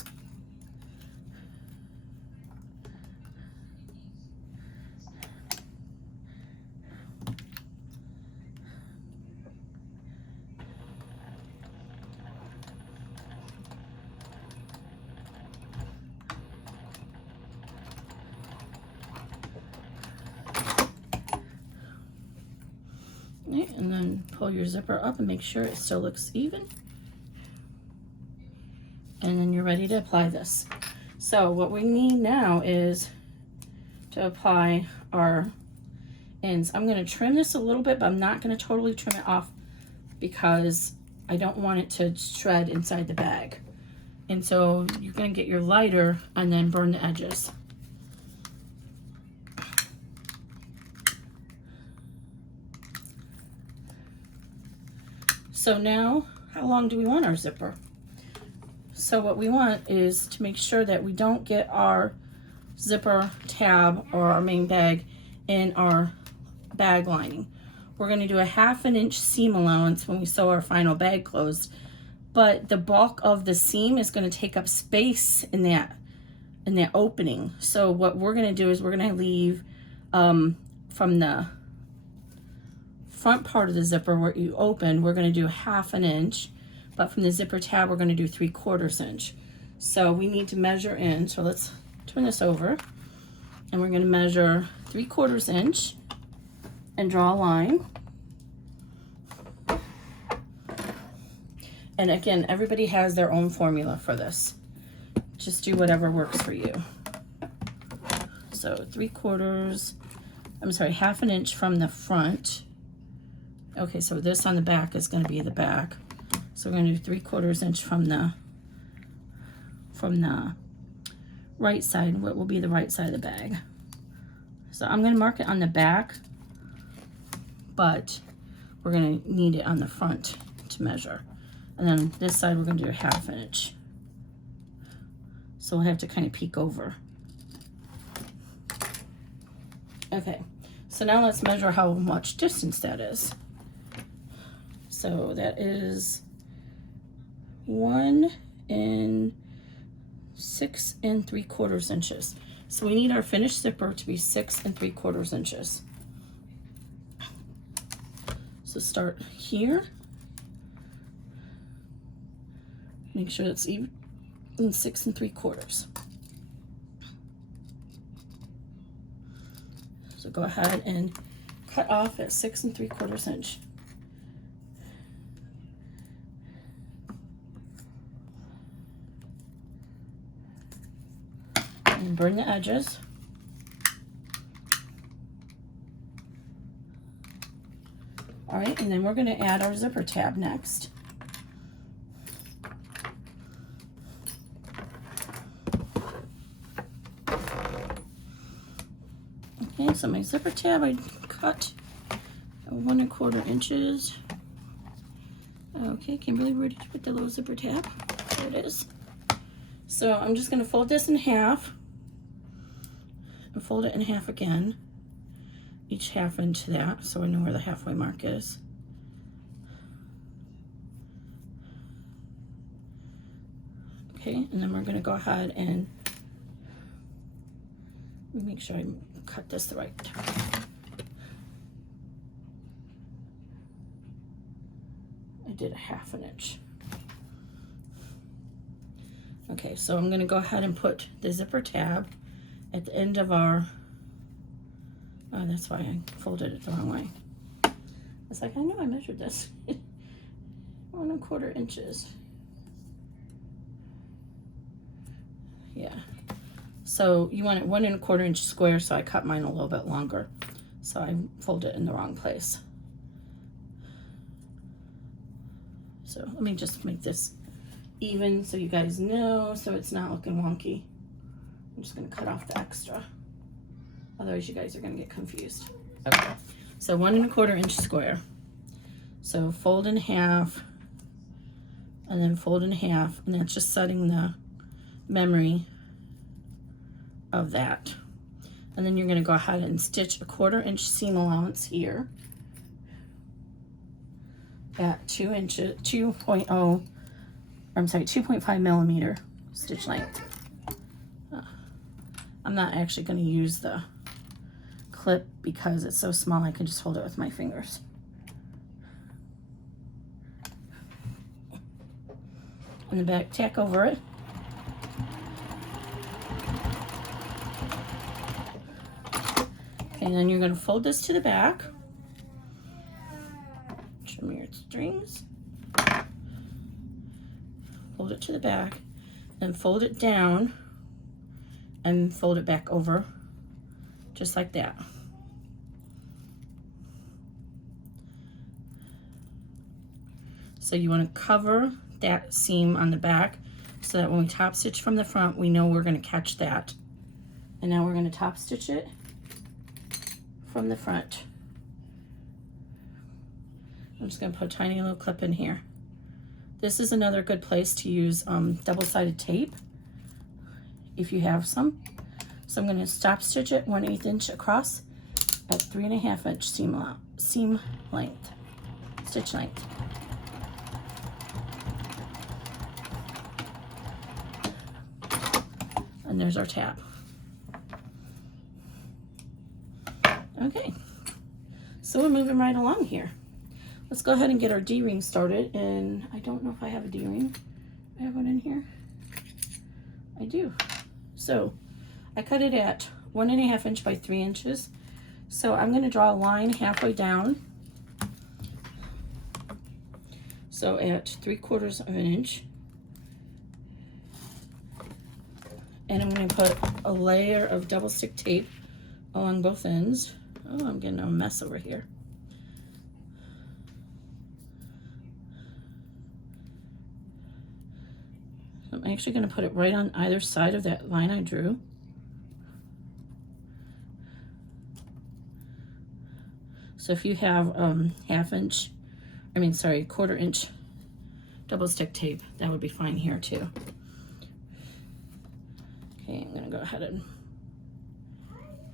And then pull your zipper up and make sure it still looks even. And then you're ready to apply this. So what we need now is to apply our ends. I'm going to trim this a little bit, but I'm not going to totally trim it off because I don't want it to shred inside the bag. And so you're going to get your lighter and then burn the edges. So now, how long do we want our zipper? So what we want is to make sure that we don't get our zipper tab or our main bag in our bag lining. We're going to do a 1/2 inch seam allowance when we sew our final bag closed, but the bulk of the seam is going to take up space in that opening. So what we're going to do is we're going to leave from the front part of the zipper where you open, we're going to do 1/2 inch, but from the zipper tab we're going to do 3/4 inch. So we need to measure in. So let's turn this over, and we're going to measure 3/4 inch and draw a line. And again, everybody has their own formula for this. Just do whatever works for you. So 1/2 inch from the front. Okay, so this on the back is going to be the back. So we're going to do 3/4 inch from the right side, what will be the right side of the bag. So I'm going to mark it on the back, but we're going to need it on the front to measure. And then this side we're going to do 1/2 inch. So we'll have to kind of peek over. Okay, so now let's measure how much distance that is. So that is 1 6 3/4 inches. So we need our finished zipper to be 6 3/4 inches. So start here. Make sure it's even in 6 3/4. So go ahead and cut off at 6 3/4 inch. And burn the edges. All right, and then we're going to add our zipper tab next. Okay, so my zipper tab I cut 1 1/4 inches. Okay, Kimberly, where did you put the little zipper tab? There it is. So I'm just going to fold this in half and fold it in half again, each half into that, so I know where the halfway mark is. Okay, and then we're going to go ahead and Let me make sure I cut this the right time. I did a 1/2 inch. Okay, so I'm gonna go ahead and put the zipper tab at the end of our, oh, that's why I folded it the wrong way. It's like, I know I measured this. 1 1/4 inches. Yeah. So you want it 1 1/4 inch square, so I cut mine a little bit longer. So I folded it in the wrong place. So let me just make this even so you guys know, so it's not looking wonky. I'm just gonna cut off the extra. Otherwise you guys are gonna get confused. Okay, so 1 1/4 inch square. So fold in half, and then fold in half, and that's just setting the memory of that. And then you're gonna go ahead and stitch a 1/4 inch seam allowance here at 2.5 millimeter stitch length. I'm not actually going to use the clip because it's so small I can just hold it with my fingers. And the back tack over it. Okay, and then you're going to fold this to the back. Trim your strings. Fold it to the back and fold it down and fold it back over just like that. So you want to cover that seam on the back so that when we top stitch from the front, we know we're going to catch that. And now we're going to top stitch it from the front. I'm just going to put a tiny little clip in here. This is another good place to use double-sided tape if you have some. So I'm going to stop stitch it 1/8 inch across at 3.5 inch seam length, stitch length. And there's our tab. Okay, so we're moving right along here. Let's go ahead and get our D-ring started, and I don't know if I have a D-ring. I have one in here. I do. So I cut it at 1.5 inch by 3 inches. So I'm going to draw a line halfway down. So at 3/4 of an inch. And I'm going to put a layer of double stick tape along both ends. Oh, I'm getting a mess over here. I'm actually going to put it right on either side of that line I drew. So if you have 1/2 inch, 1/4 inch double stick tape, that would be fine here too. Okay, I'm going to go ahead and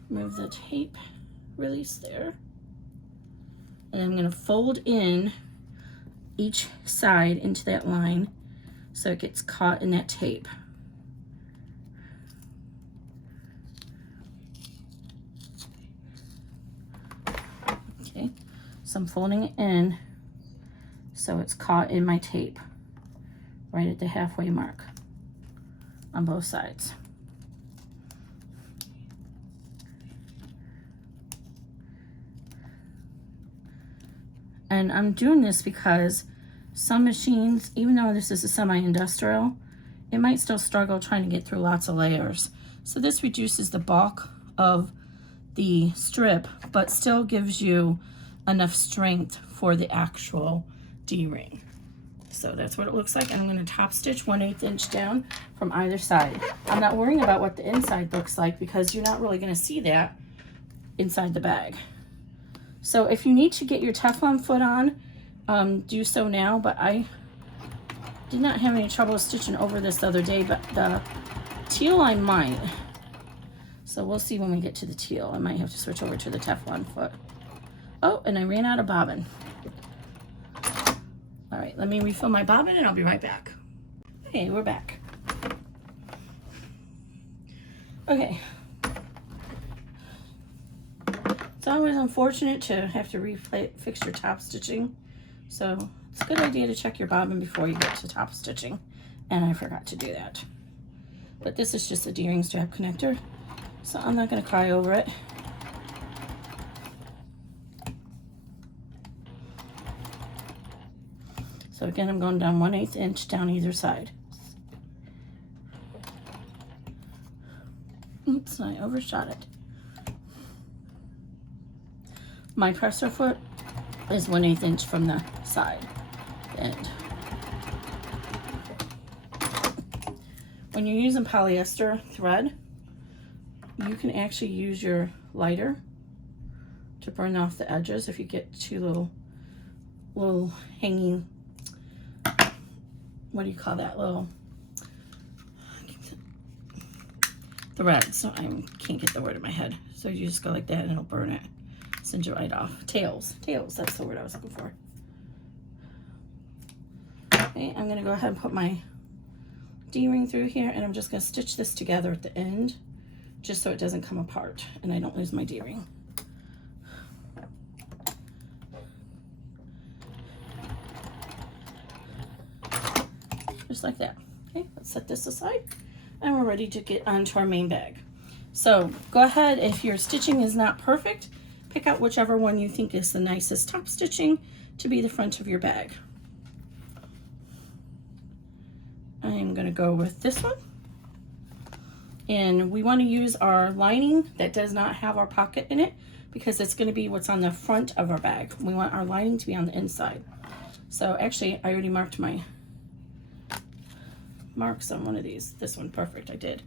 move the tape release there. And I'm going to fold in each side into that line so it gets caught in that tape. Okay, so I'm folding it in so it's caught in my tape right at the halfway mark on both sides. And I'm doing this because some machines, even though this is a semi-industrial, it might still struggle trying to get through lots of layers. So this reduces the bulk of the strip, but still gives you enough strength for the actual D-ring. So that's what it looks like. I'm going to top stitch 1/8 inch down from either side. I'm not worrying about what the inside looks like because you're not really going to see that inside the bag. So if you need to get your Teflon foot on, do so now, but I did not have any trouble stitching over this the other day, but the teal I might. So we'll see when we get to the teal. I might have to switch over to the Teflon foot. Oh, and I ran out of bobbin. All right, let me refill my bobbin and I'll be right back. Okay, we're back. Okay, It's always unfortunate to have to fix your top stitching. So it's a good idea to check your bobbin before you get to top stitching. And I forgot to do that. But this is just a D-ring strap connector, so I'm not going to cry over it. So again, I'm going down 1/8 inch down either side. Oops, I overshot it. My presser foot is 1/8 inch from the side end. When you're using polyester thread, you can actually use your lighter to burn off the edges if you get too little hanging, what do you call that, little thread. So I can't get the word in my head. So you just go like that and it'll burn it. Send it right off. Tails, that's the word I was looking for. Okay, I'm gonna go ahead and put my D-ring through here, and I'm just gonna stitch this together at the end, just so it doesn't come apart and I don't lose my D-ring. Just like that. Okay, let's set this aside, and we're ready to get onto our main bag. So go ahead, if your stitching is not perfect, pick out whichever one you think is the nicest top stitching to be the front of your bag. I'm going to go with this one, and we want to use our lining that does not have our pocket in it, because it's going to be what's on the front of our bag. We want our lining to be on the inside. So actually, I already marked my marks on one of these. This one, perfect, I did.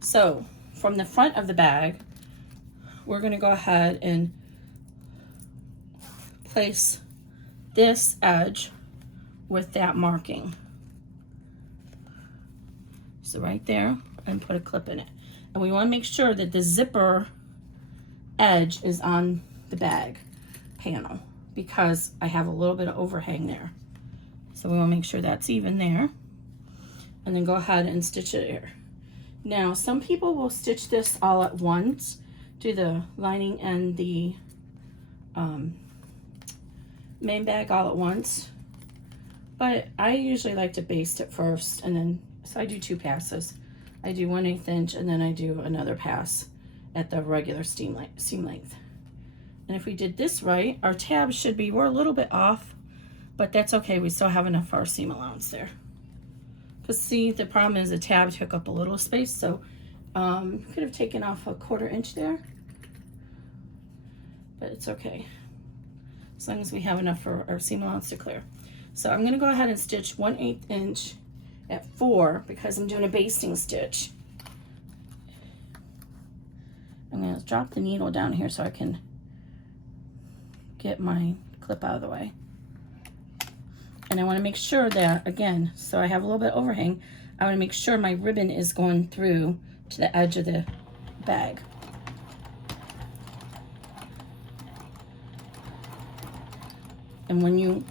So from the front of the bag, we're going to go ahead and place this edge with that marking. So right there, and put a clip in it. And we want to make sure that the zipper edge is on the bag panel, because I have a little bit of overhang there. So we want to make sure that's even there. And then go ahead and stitch it here. Now, some people will stitch this all at once, do the lining and the main bag all at once. But I usually like to baste it first, and then, so I do 2 passes. I do 1/8 inch, and then I do another pass at the regular seam length. And if we did this right, our tabs should be, we're a little bit off, but that's okay. We still have enough for our seam allowance there. Because see, the problem is the tab took up a little space, so could have taken off a 1/4 inch there, but it's okay, as long as we have enough for our seam allowance to clear. So I'm going to go ahead and stitch 1/8 inch at 4, because I'm doing a basting stitch. I'm going to drop the needle down here so I can get my clip out of the way. And I want to make sure that, again, so I have a little bit of overhang, I want to make sure my ribbon is going through to the edge of the bag. And when you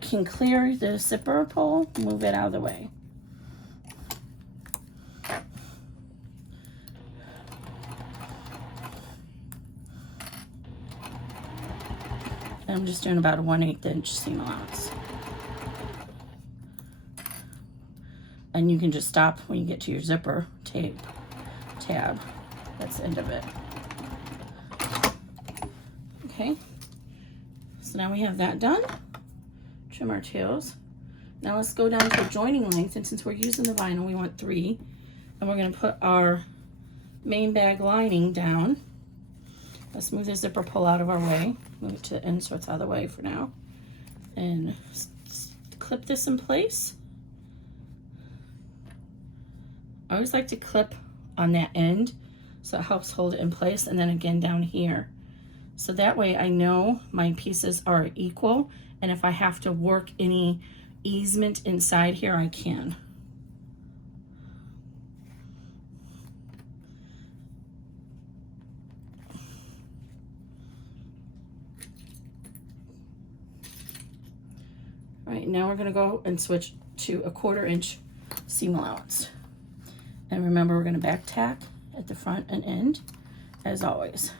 can clear the zipper pull, move it out of the way. I'm just doing about a 1/8 inch seam allowance. And you can just stop when you get to your zipper tab. That's the end of it. Okay. So now we have that done. Trim our tails. Now let's go down to joining length, and since we're using the vinyl, we want 3. And we're going to put our main bag lining down. Let's move the zipper pull out of our way. Move it to the end so it's out of the way for now. And clip this in place. I always like to clip on that end, so it helps hold it in place, and then again down here. So that way I know my pieces are equal, and if I have to work any easement inside here, I can. All right, now we're gonna go and switch to a 1/4 inch seam allowance. And remember, we're gonna back tack at the front and end, as always.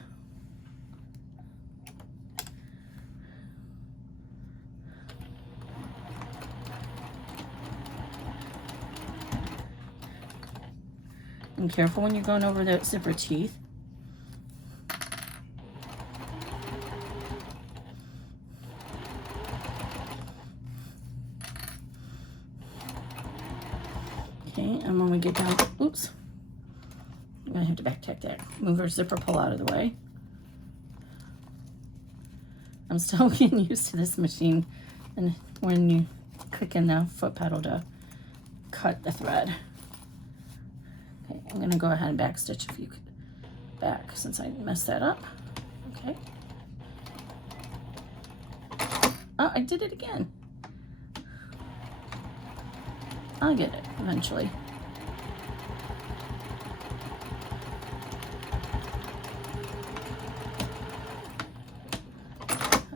And careful when you're going over the zipper teeth. Okay, and when we get down, oops, I'm gonna have to back tack that. Move our zipper pull out of the way. I'm still getting used to this machine, and when you click in the foot pedal to cut the thread. Okay, I'm gonna go ahead and back stitch a few back since I messed that up. Okay. Oh, I did it again. I'll get it eventually.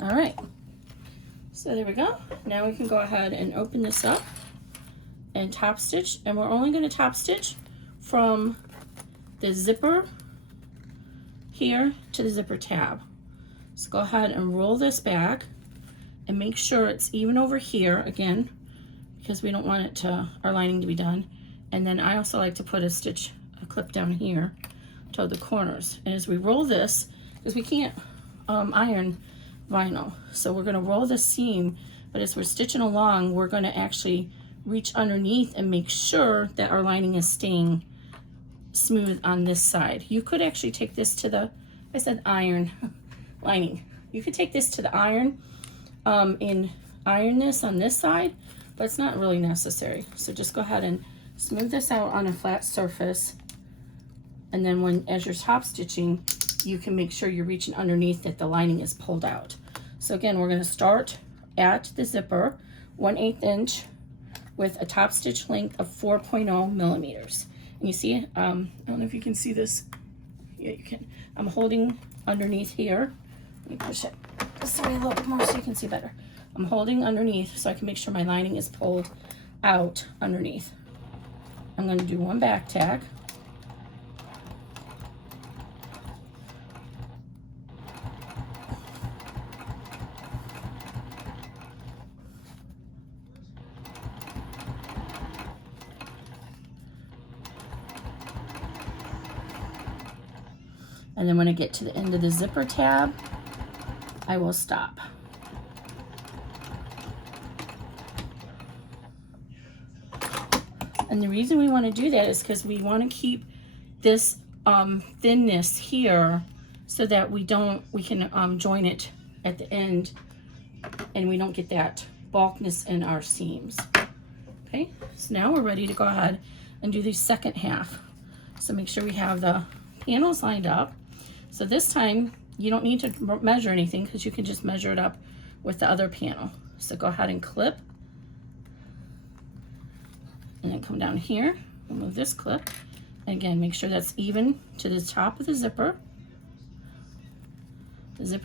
All right, so there we go. Now we can go ahead and open this up and top stitch, and we're only going to top stitch from the zipper here to the zipper tab. So go ahead and roll this back and make sure it's even over here again, because we don't want it to, our lining to be done. And then I also like to put a clip down here to the corners. And as we roll this, because we can't iron vinyl, so we're going to roll the seam, but as we're stitching along, we're going to actually reach underneath and make sure that our lining is staying smooth on this side. You could actually take this to the, I said iron lining. You could take this to the iron and iron this on this side, but it's not really necessary. So just go ahead and smooth this out on a flat surface, and then as you're top stitching, you can make sure you're reaching underneath that the lining is pulled out. So again, we're going to start at the zipper 1/8 inch with a top stitch length of 4.0 millimeters. And you see, I don't know if you can see this. Yeah, you can. I'm holding underneath here. Let me push it this way a little bit more so you can see better. I'm holding underneath so I can make sure my lining is pulled out underneath. I'm going to do one back tack. And then when I get to the end of the zipper tab, I will stop. And the reason we want to do that is because we want to keep this thinness here so that we can join it at the end and we don't get that bulkiness in our seams. Okay, so now we're ready to go ahead and do the second half. So make sure we have the panels lined up. So this time you don't need to measure anything because you can just measure it up with the other panel. So go ahead and clip, and then come down here, remove this clip, and again make sure that's even to the top of the zipper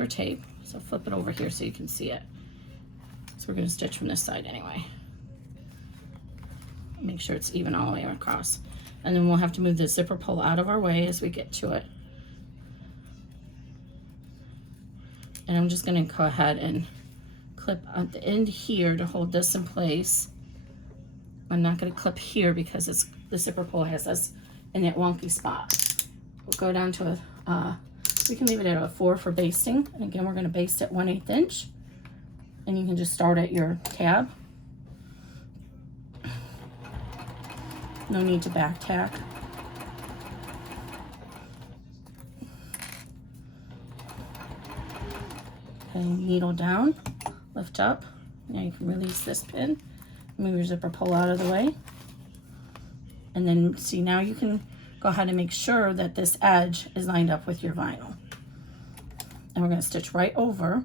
tape. So flip it over here so you can see it. So we're going to stitch from this side anyway. Make sure it's even all the way across, and then we'll have to move the zipper pull out of our way as we get to it. And I'm just going to go ahead and clip at the end here to hold this in place. I'm not going to clip here because it's the zipper pull has us in that wonky spot. We'll go down to we can leave it at a 4 for basting. And again, we're going to baste at 1/8 inch. And you can just start at your tab. No need to back tack. Okay, needle down, lift up. Now you can release this pin. Move your zipper pull out of the way. And then see, now you can go ahead and make sure that this edge is lined up with your vinyl. And we're going to stitch right over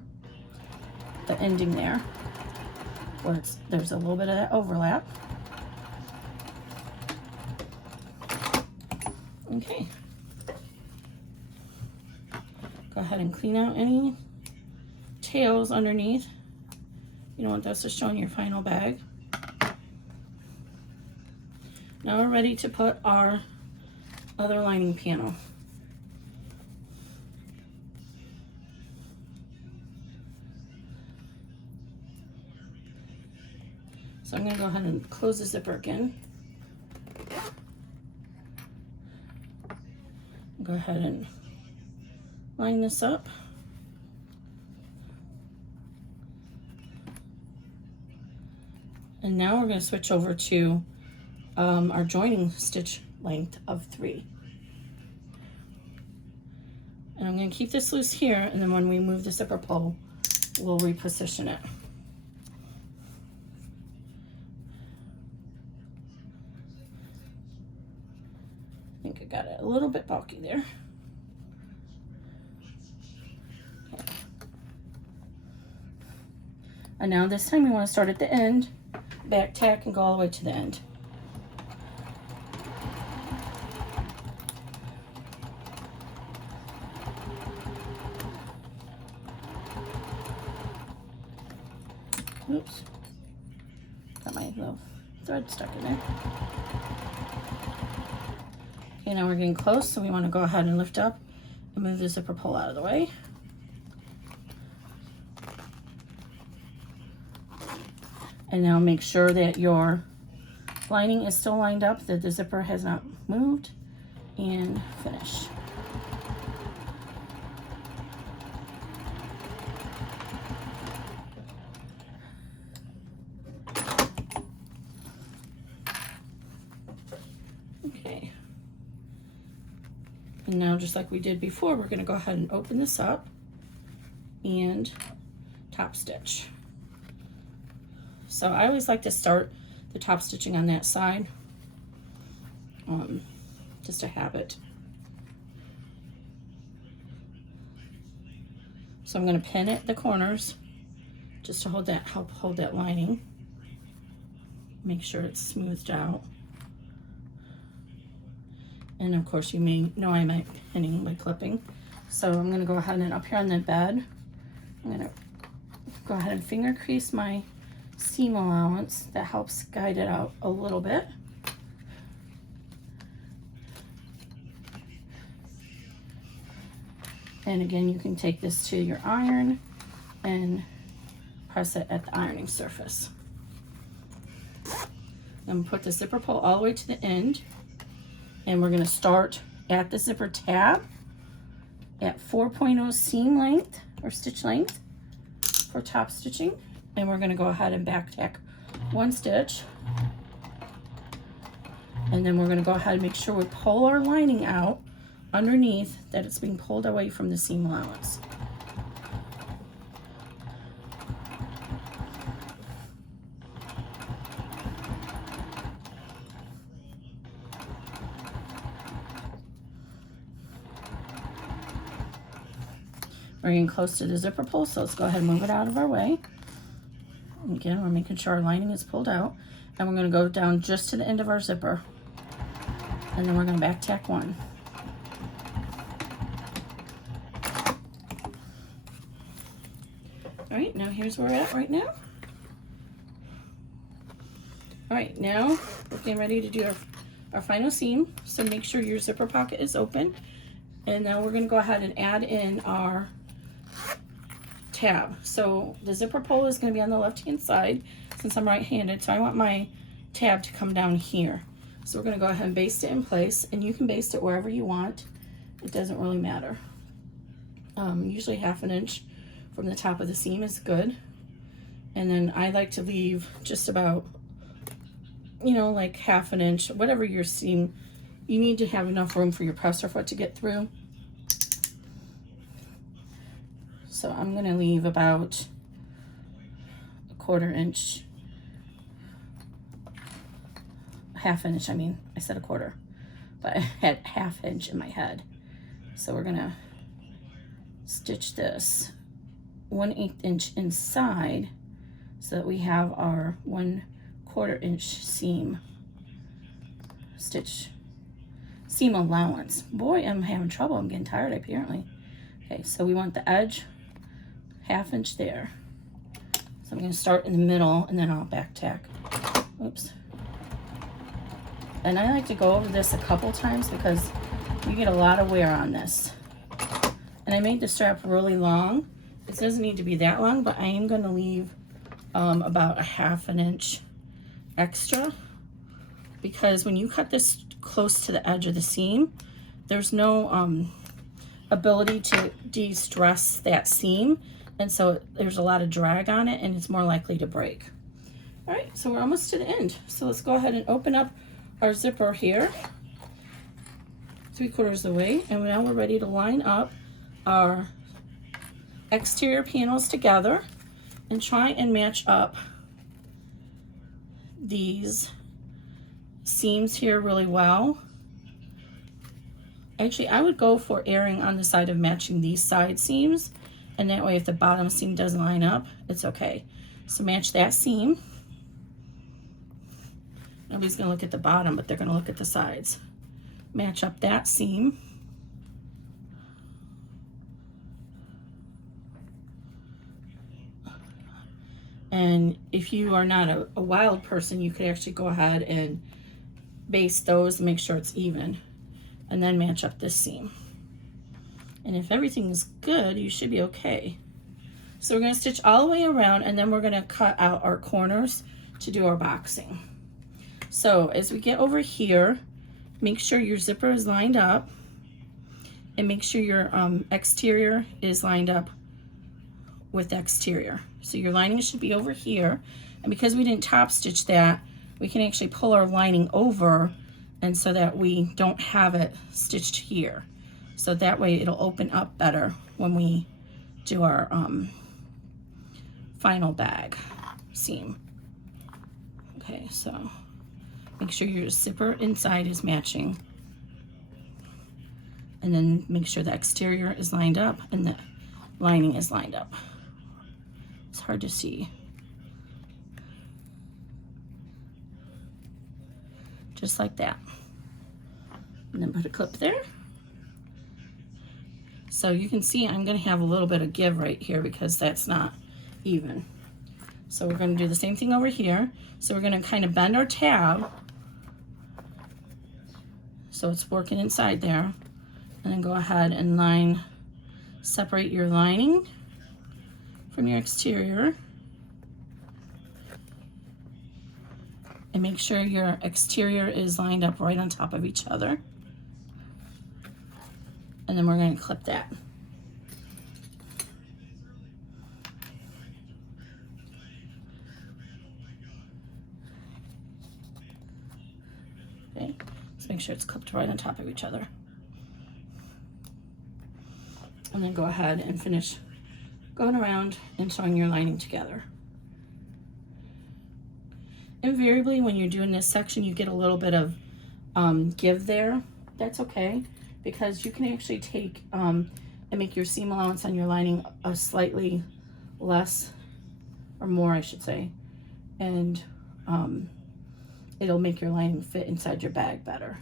the ending there where there's a little bit of that overlap. Okay. Go ahead and clean out any tails underneath. You don't want those to show in your final bag. Now we're ready to put our other lining panel. So I'm going to go ahead and close the zipper again. go ahead and line this up. And now we're going to switch over to our joining stitch length of 3. And I'm going to keep this loose here, and then when we move the zipper pull, we'll reposition it. I think I got it a little bit bulky there. Okay. And now this time we want to start at the end, back tack, and go all the way to the end. Oops, got my little thread stuck in there. Okay, now we're getting close, so we want to go ahead and lift up and move the zipper pull out of the way. And now make sure that your lining is still lined up, that the zipper has not moved, and finish. Okay. And now, just like we did before, we're going to go ahead and open this up and top stitch. So I always like to start the top stitching on that side, just a habit. So I'm going to pin at the corners just to help hold that lining. Make sure it's smoothed out. And of course you may know I might be pinning by clipping. So I'm going to go ahead and up here on the bed, I'm going to go ahead and finger crease my seam allowance. That helps guide it out a little bit. And again, you can take this to your iron and press it at the ironing surface. I'm going to put the zipper pull all the way to the end, and we're going to start at the zipper tab at 4.0 seam length or stitch length for top stitching. And we're going to go ahead and back tack 1 stitch, and then we're going to go ahead and make sure we pull our lining out underneath, that it's being pulled away from the seam allowance. We're getting close to the zipper pull, so let's go ahead and move it out of our way. Again, we're making sure our lining is pulled out, and we're going to go down just to the end of our zipper, and then we're going to back tack 1. All right, now here's where we're at right now. All right, now we're getting ready to do our final seam, so make sure your zipper pocket is open, and now we're going to go ahead and add in our tab. So the zipper pull is going to be on the left hand side since I'm right-handed, so I want my tab to come down here. So we're going to go ahead and baste it in place, and you can baste it wherever you want. It doesn't really matter. Usually 1/2 inch from the top of the seam is good, and then I like to leave just about, you know, like 1/2 inch, whatever your seam. You need to have enough room for your presser foot to get through. So I'm going to leave about 1/4 inch, 1/2 inch, I mean, I said 1/4, but I had 1/2 inch in my head. So we're going to stitch this 1/8 inch inside so that we have our 1/4 inch seam stitch, seam allowance. Boy, I'm having trouble. I'm getting tired apparently. Okay, so we want the edge 1/2 inch there. So I'm going to start in the middle, and then I'll back tack. Oops. And I like to go over this a couple times because you get a lot of wear on this. And I made the strap really long. It doesn't need to be that long, but I am going to leave about 1/2 inch extra, because when you cut this close to the edge of the seam, there's no ability to de-stress that seam, and so there's a lot of drag on it and it's more likely to break. All right, so we're almost to the end. So let's go ahead and open up our zipper here, 3/4 of the way, and now we're ready to line up our exterior panels together and try and match up these seams here really well. Actually, I would go for erring on the side of matching these side seams, and that way if the bottom seam doesn't line up, it's okay. So match that seam. Nobody's gonna look at the bottom, but they're gonna look at the sides. Match up that seam. And if you are not a wild person, you could actually go ahead and base those and make sure it's even, and then match up this seam. And if everything is good, you should be okay. So we're going to stitch all the way around, and then we're going to cut out our corners to do our boxing. So as we get over here, make sure your zipper is lined up, and make sure your exterior is lined up with the exterior. So your lining should be over here, and because we didn't top stitch that, we can actually pull our lining over, and so that we don't have it stitched here. So that way it'll open up better when we do our final bag seam. Okay, so make sure your zipper inside is matching, and then make sure the exterior is lined up and the lining is lined up. It's hard to see. Just like that. And then put a clip there. So you can see I'm going to have a little bit of give right here because that's not even. So we're going to do the same thing over here. So we're going to kind of bend our tab so it's working inside there, and then go ahead and separate your lining from your exterior, and make sure your exterior is lined up right on top of each other. And then we're going to clip that. Okay, let's make sure it's clipped right on top of each other. And then go ahead and finish going around and sewing your lining together. Invariably, when you're doing this section, you get a little bit of give there. That's okay, because you can actually take and make your seam allowance on your lining a slightly less, or more I should say, and it'll make your lining fit inside your bag better.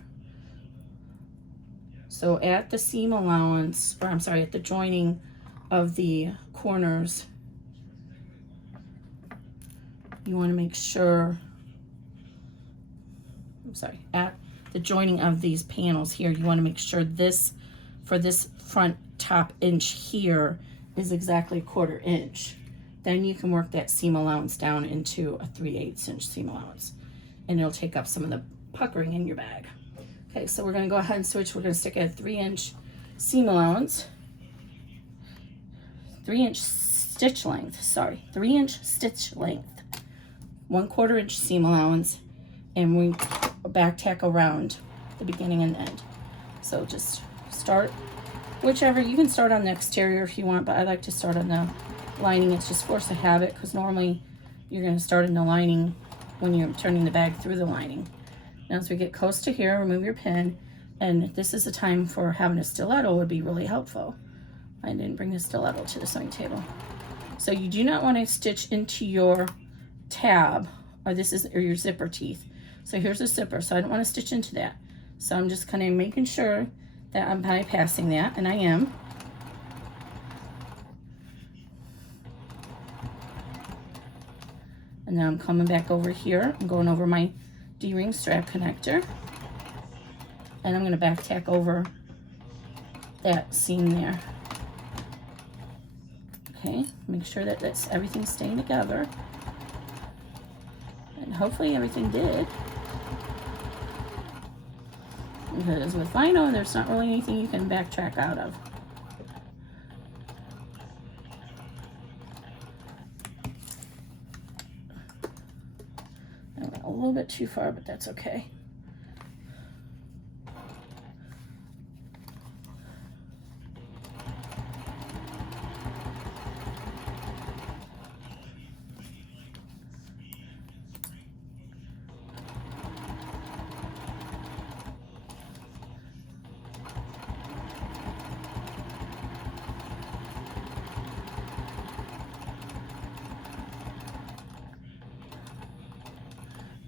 So at the seam allowance, or I'm sorry, at the joining of the corners, you want to make sure, at the joining of these panels here, you want to make sure this, for this front top inch here, is exactly 1/4 inch. Then you can work that seam allowance down into a 3/8 inch seam allowance, and it'll take up some of the puckering in your bag. Okay, so we're going to go ahead and switch. We're going to stick at a 3-inch seam allowance, 3-inch stitch length, 3-inch stitch length, 1/4 inch seam allowance, and we back tack around the beginning and end. So just start whichever, you can start on the exterior if you want, but I like to start on the lining. It's just force of habit, because normally you're going to start in the lining when you're turning the bag through the lining. Now as we get close to here, remove your pin, and this is the time for having a stiletto would be really helpful. I didn't bring the stiletto to the sewing table. So you do not want to stitch into your tab, or your zipper teeth. So here's a zipper, so I don't want to stitch into that. So I'm just kind of making sure that I'm bypassing that, and I am. And now I'm coming back over here. I'm going over my D-ring strap connector, and I'm going to back tack over that seam there. Okay, make sure that everything's staying together, and hopefully everything did. Because with vinyl, there's not really anything you can backtrack out of. I went a little bit too far, but that's okay.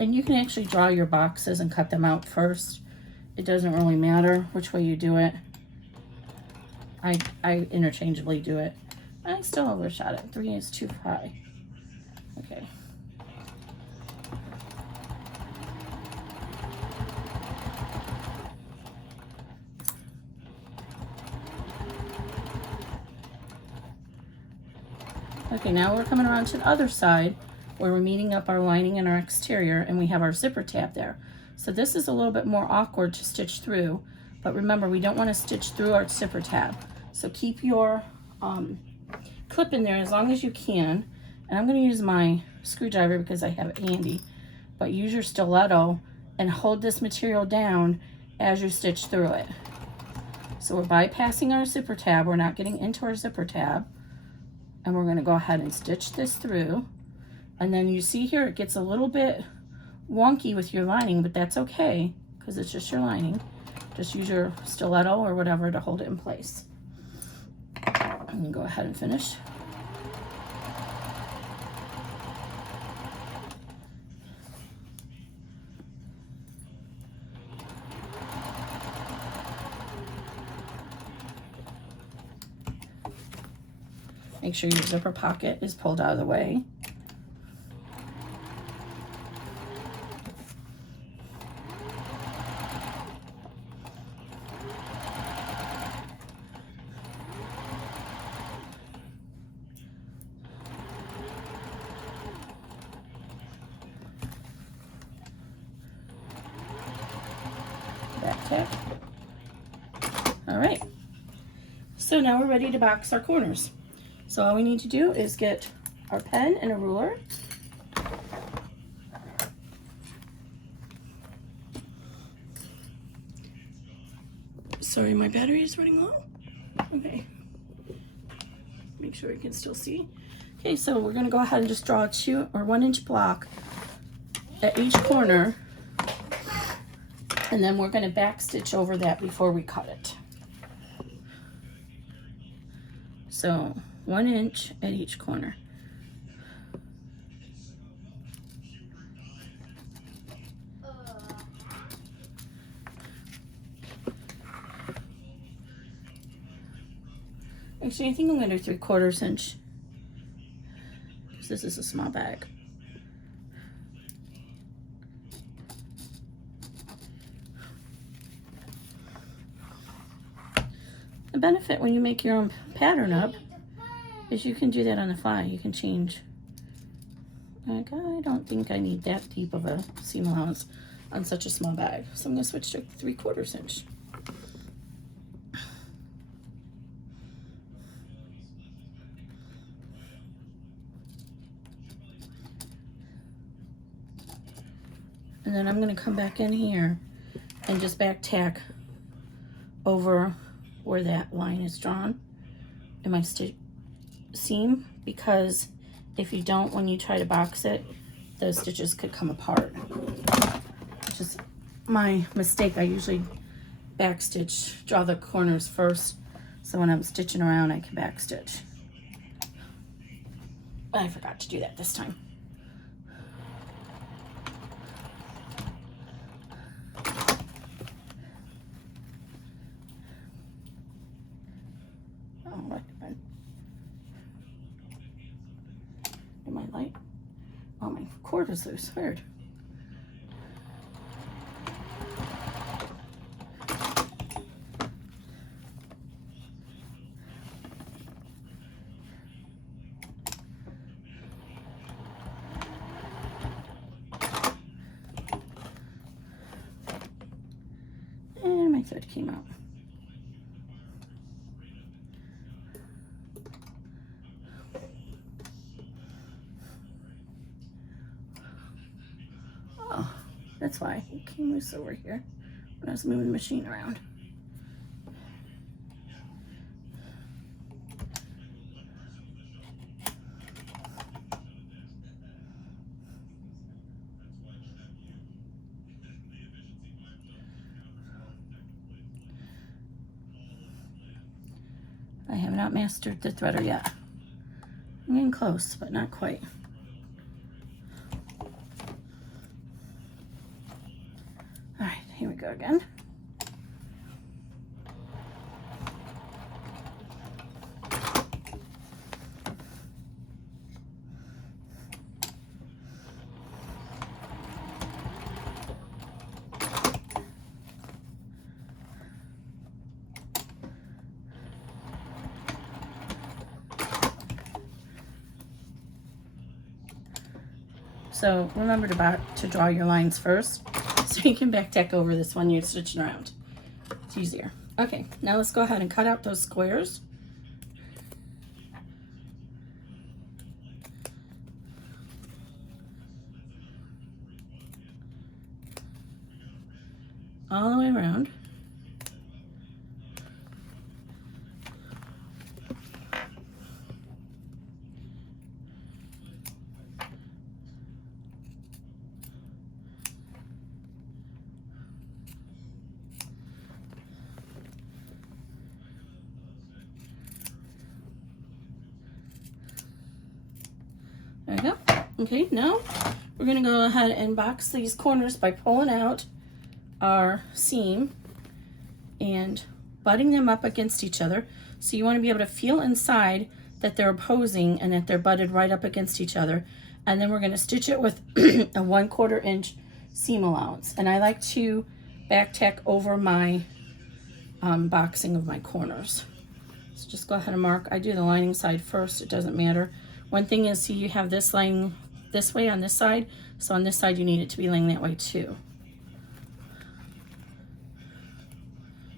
And you can actually draw your boxes and cut them out first. It doesn't really matter which way you do it. I interchangeably do it. I still overshot it. 3 is too high. Okay. Okay, now we're coming around to the other side where we're meeting up our lining and our exterior, and we have our zipper tab there. So this is a little bit more awkward to stitch through, but remember, we don't want to stitch through our zipper tab. So keep your clip in there as long as you can. And I'm going to use my screwdriver because I have it handy, but use your stiletto and hold this material down as you stitch through it. So we're bypassing our zipper tab. We're not getting into our zipper tab. And we're going to go ahead and stitch this through. And then you see here it gets a little bit wonky with your lining, but that's okay because it's just your lining. Just use your stiletto or whatever to hold it in place. I'm gonna go ahead and finish. Make sure your zipper pocket is pulled out of the way. Back tack. All right. So now we're ready to box our corners. So all we need to do is get our pen and a ruler. Sorry, my battery is running low. Okay. Make sure you can still see. Okay, so we're gonna go ahead and just draw a 2 or 1 inch block at each corner. And then we're gonna back stitch over that before we cut it. So 1 inch at each corner. Actually, I think I'm gonna do 3/4 inch because this is a small bag. The benefit when you make your own pattern up is you can do that on the fly. You can change. Like, I don't think I need that deep of a seam allowance on such a small bag. So I'm gonna switch to 3/4 inch. And then I'm gonna come back in here and just back tack over where that line is drawn in my seam, because if you don't, when you try to box it, the stitches could come apart, which is my mistake. I usually back stitch, draw the corners first, so when I'm stitching around I can back stitch. But I forgot to do that this time. Am I light? Oh, my cord is loose. Weird. And my thread came out. Oh, that's why it came loose over here when I was moving the machine around. I have not mastered the threader yet. I'm getting close, but not quite. All right, here we go again. So remember to draw your lines first so you can back tack over this one you're stitching around. It's easier. Okay, now let's go ahead and cut out those squares. All the way around. There we go. Okay, now we're gonna go ahead and box these corners by pulling out our seam and butting them up against each other. So you wanna be able to feel inside that they're opposing and that they're butted right up against each other. And then we're gonna stitch it with a 1/4 inch seam allowance. And I like to back tack over my boxing of my corners. So just go ahead and mark. I do the lining side first, it doesn't matter. One thing is, see, you have this lying this way on this side, so on this side you need it to be laying that way too.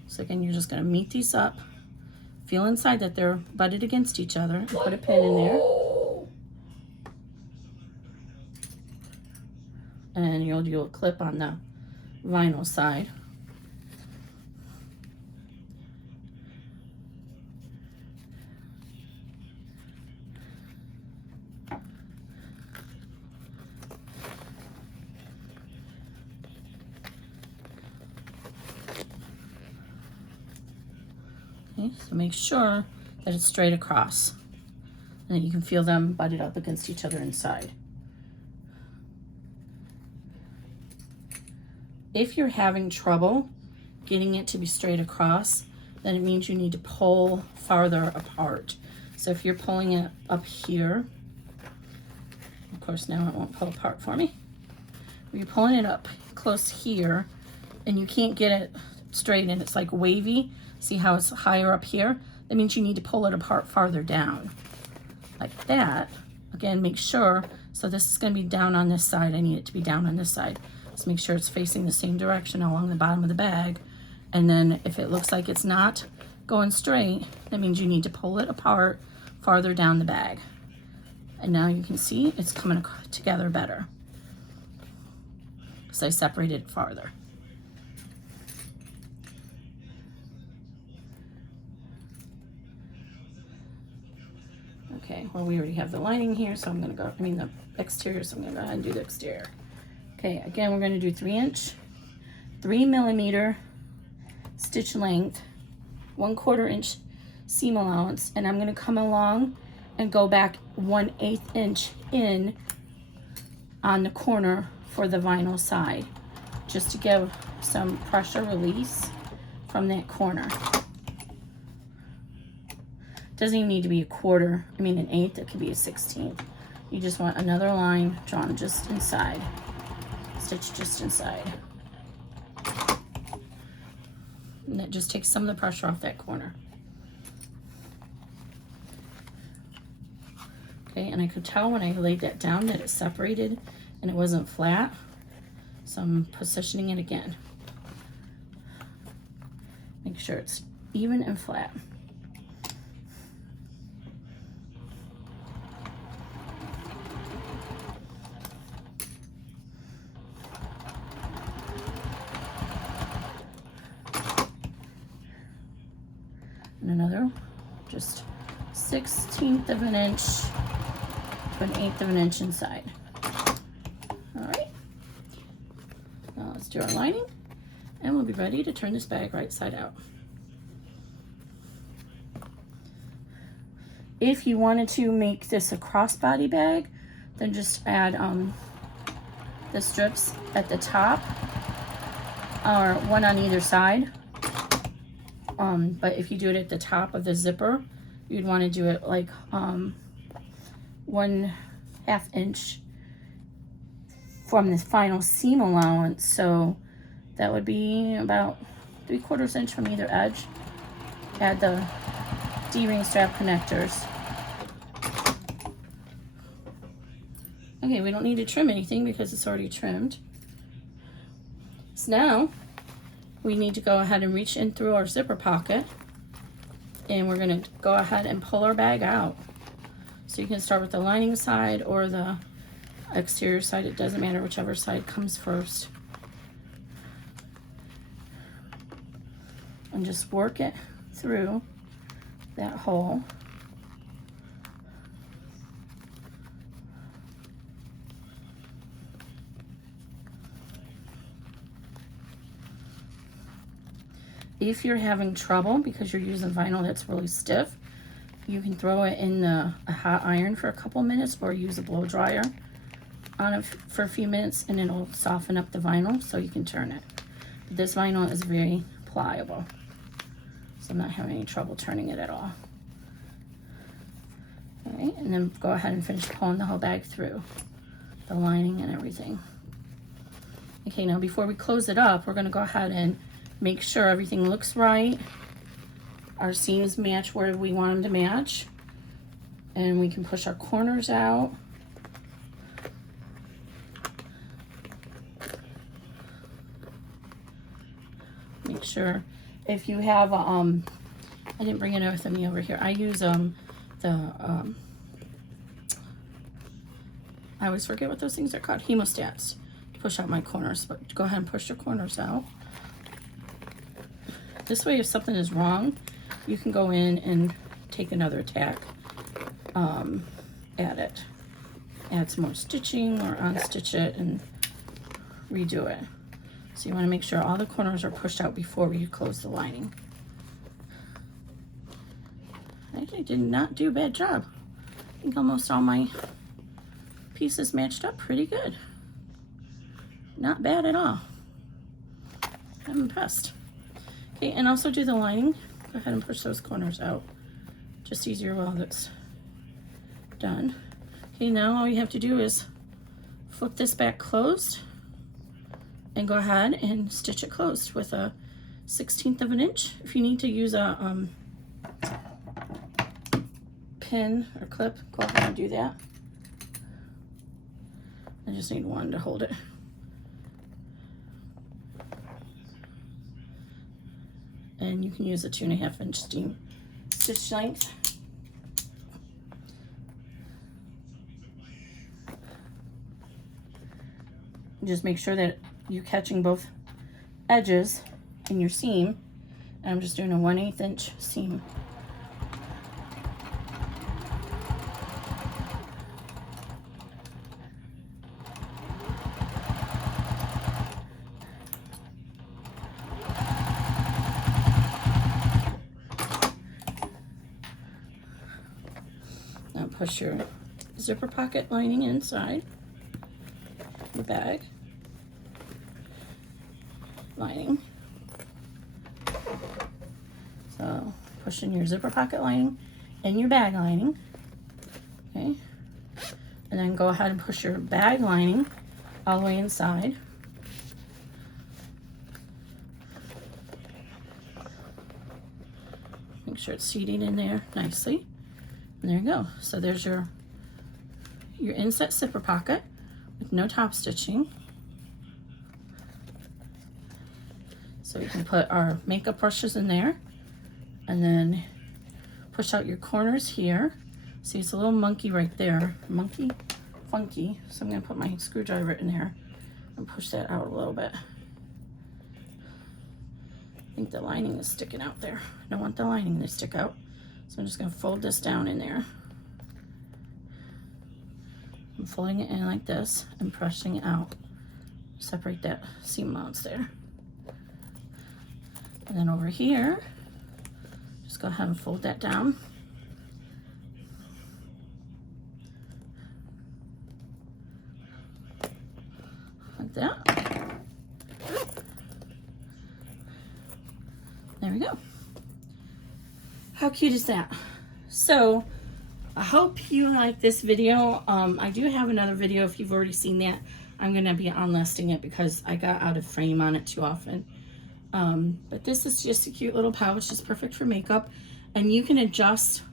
So again, you're just going to meet these up, feel inside that they're butted against each other, and put a pin in there. And you'll do a clip on the vinyl side. So make sure that it's straight across and that you can feel them butted up against each other inside. If you're having trouble getting it to be straight across, then it means you need to pull farther apart. So if you're pulling it up here, of course now it won't pull apart for me. If you're pulling it up close here and you can't get it straight and it's like wavy, see how it's higher up here? That means you need to pull it apart farther down. Like that. Again, make sure, so this is gonna be down on this side. I need it to be down on this side. So make sure it's facing the same direction along the bottom of the bag. And then if it looks like it's not going straight, that means you need to pull it apart farther down the bag. And now you can see it's coming together better. So I separated it farther. Okay, well, we already have the lining here, so I'm gonna go, the exterior, so I'm gonna go ahead and do the exterior. Okay, again, we're gonna do 3 millimeter stitch length, 1/4 inch seam allowance, and I'm gonna come along and go back 1/8 inch in on the corner for the vinyl side, just to give some pressure release from that corner. Doesn't even need to be an eighth, it could be a 16th. You just want another line drawn just inside, stitch just inside. And that just takes some of the pressure off that corner. Okay, and I could tell when I laid that down that it separated and it wasn't flat. So I'm positioning it again. Make sure it's even and flat. And another, just 1/16 of an inch to 1/8 of an inch inside. All right, now let's do our lining, and we'll be ready to turn this bag right side out. If you wanted to make this a crossbody bag, then just add the strips at the top, or one on either side. But if you do it at the top of the zipper, you'd want to do it like 1/2 inch from the final seam allowance. So that would be about 3/4 inch from either edge. Add the D-ring strap connectors. Okay, we don't need to trim anything because it's already trimmed. So now we need to go ahead and reach in through our zipper pocket, and we're going to go ahead and pull our bag out. So you can start with the lining side or the exterior side. It doesn't matter, whichever side comes first. And just work it through that hole. If you're having trouble because you're using vinyl that's really stiff, you can throw it in a hot iron for a couple minutes, or use a blow dryer on it for a few minutes, and it'll soften up the vinyl so you can turn it. This vinyl is very pliable, so I'm not having any trouble turning it at all. All right, and then go ahead and finish pulling the whole bag through, the lining and everything. Okay, now before we close it up, we're going to go ahead and make sure everything looks right. Our seams match where we want them to match. And we can push our corners out. Make sure if you have, I didn't bring it with me over here. I use I always forget what those things are called, hemostats, to push out my corners. But go ahead and push your corners out. This way, if something is wrong, you can go in and take another tack at it. Add some more stitching or unstitch it and redo it. So you want to make sure all the corners are pushed out before you close the lining. I actually did not do a bad job. I think almost all my pieces matched up pretty good. Not bad at all. I'm impressed. Okay, and also do the lining. Go ahead and push those corners out. Just easier while that's done. Okay, now all you have to do is flip this back closed and go ahead and stitch it closed with a 1/16 of an inch. If you need to use a pin or clip, go ahead and do that. I just need one to hold it. And you can use a 2.5 inch seam stitch length. Just make sure that you're catching both edges in your seam. And I'm just doing a 1/8 inch seam. Push your zipper pocket lining inside the bag lining. So push in your zipper pocket lining and your bag lining. Okay, and then go ahead and push your bag lining all the way inside. Make sure it's seating in there nicely. And there you go. So there's your inset zipper pocket with no top stitching. So we can put our makeup brushes in there and then push out your corners here. See, it's a little monkey right there. Monkey? Funky. So I'm gonna put my screwdriver in there and push that out a little bit. I think the lining is sticking out there. I don't want the lining to stick out. So I'm just gonna fold this down in there. I'm folding it in like this and pressing it out. Separate that seam allowance there. And then over here, just go ahead and fold that down. Like that. There we go. How cute is that? So I hope you like this video. I do have another video if you've already seen that. I'm gonna be unlisting it because I got out of frame on it too often. But this is just a cute little pouch. It's perfect for makeup, and you can adjust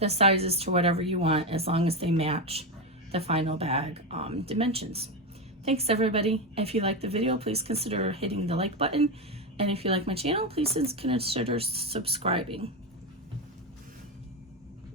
the sizes to whatever you want as long as they match the final bag dimensions. Thanks everybody. If you like the video, please consider hitting the like button. And if you like my channel, please consider subscribing.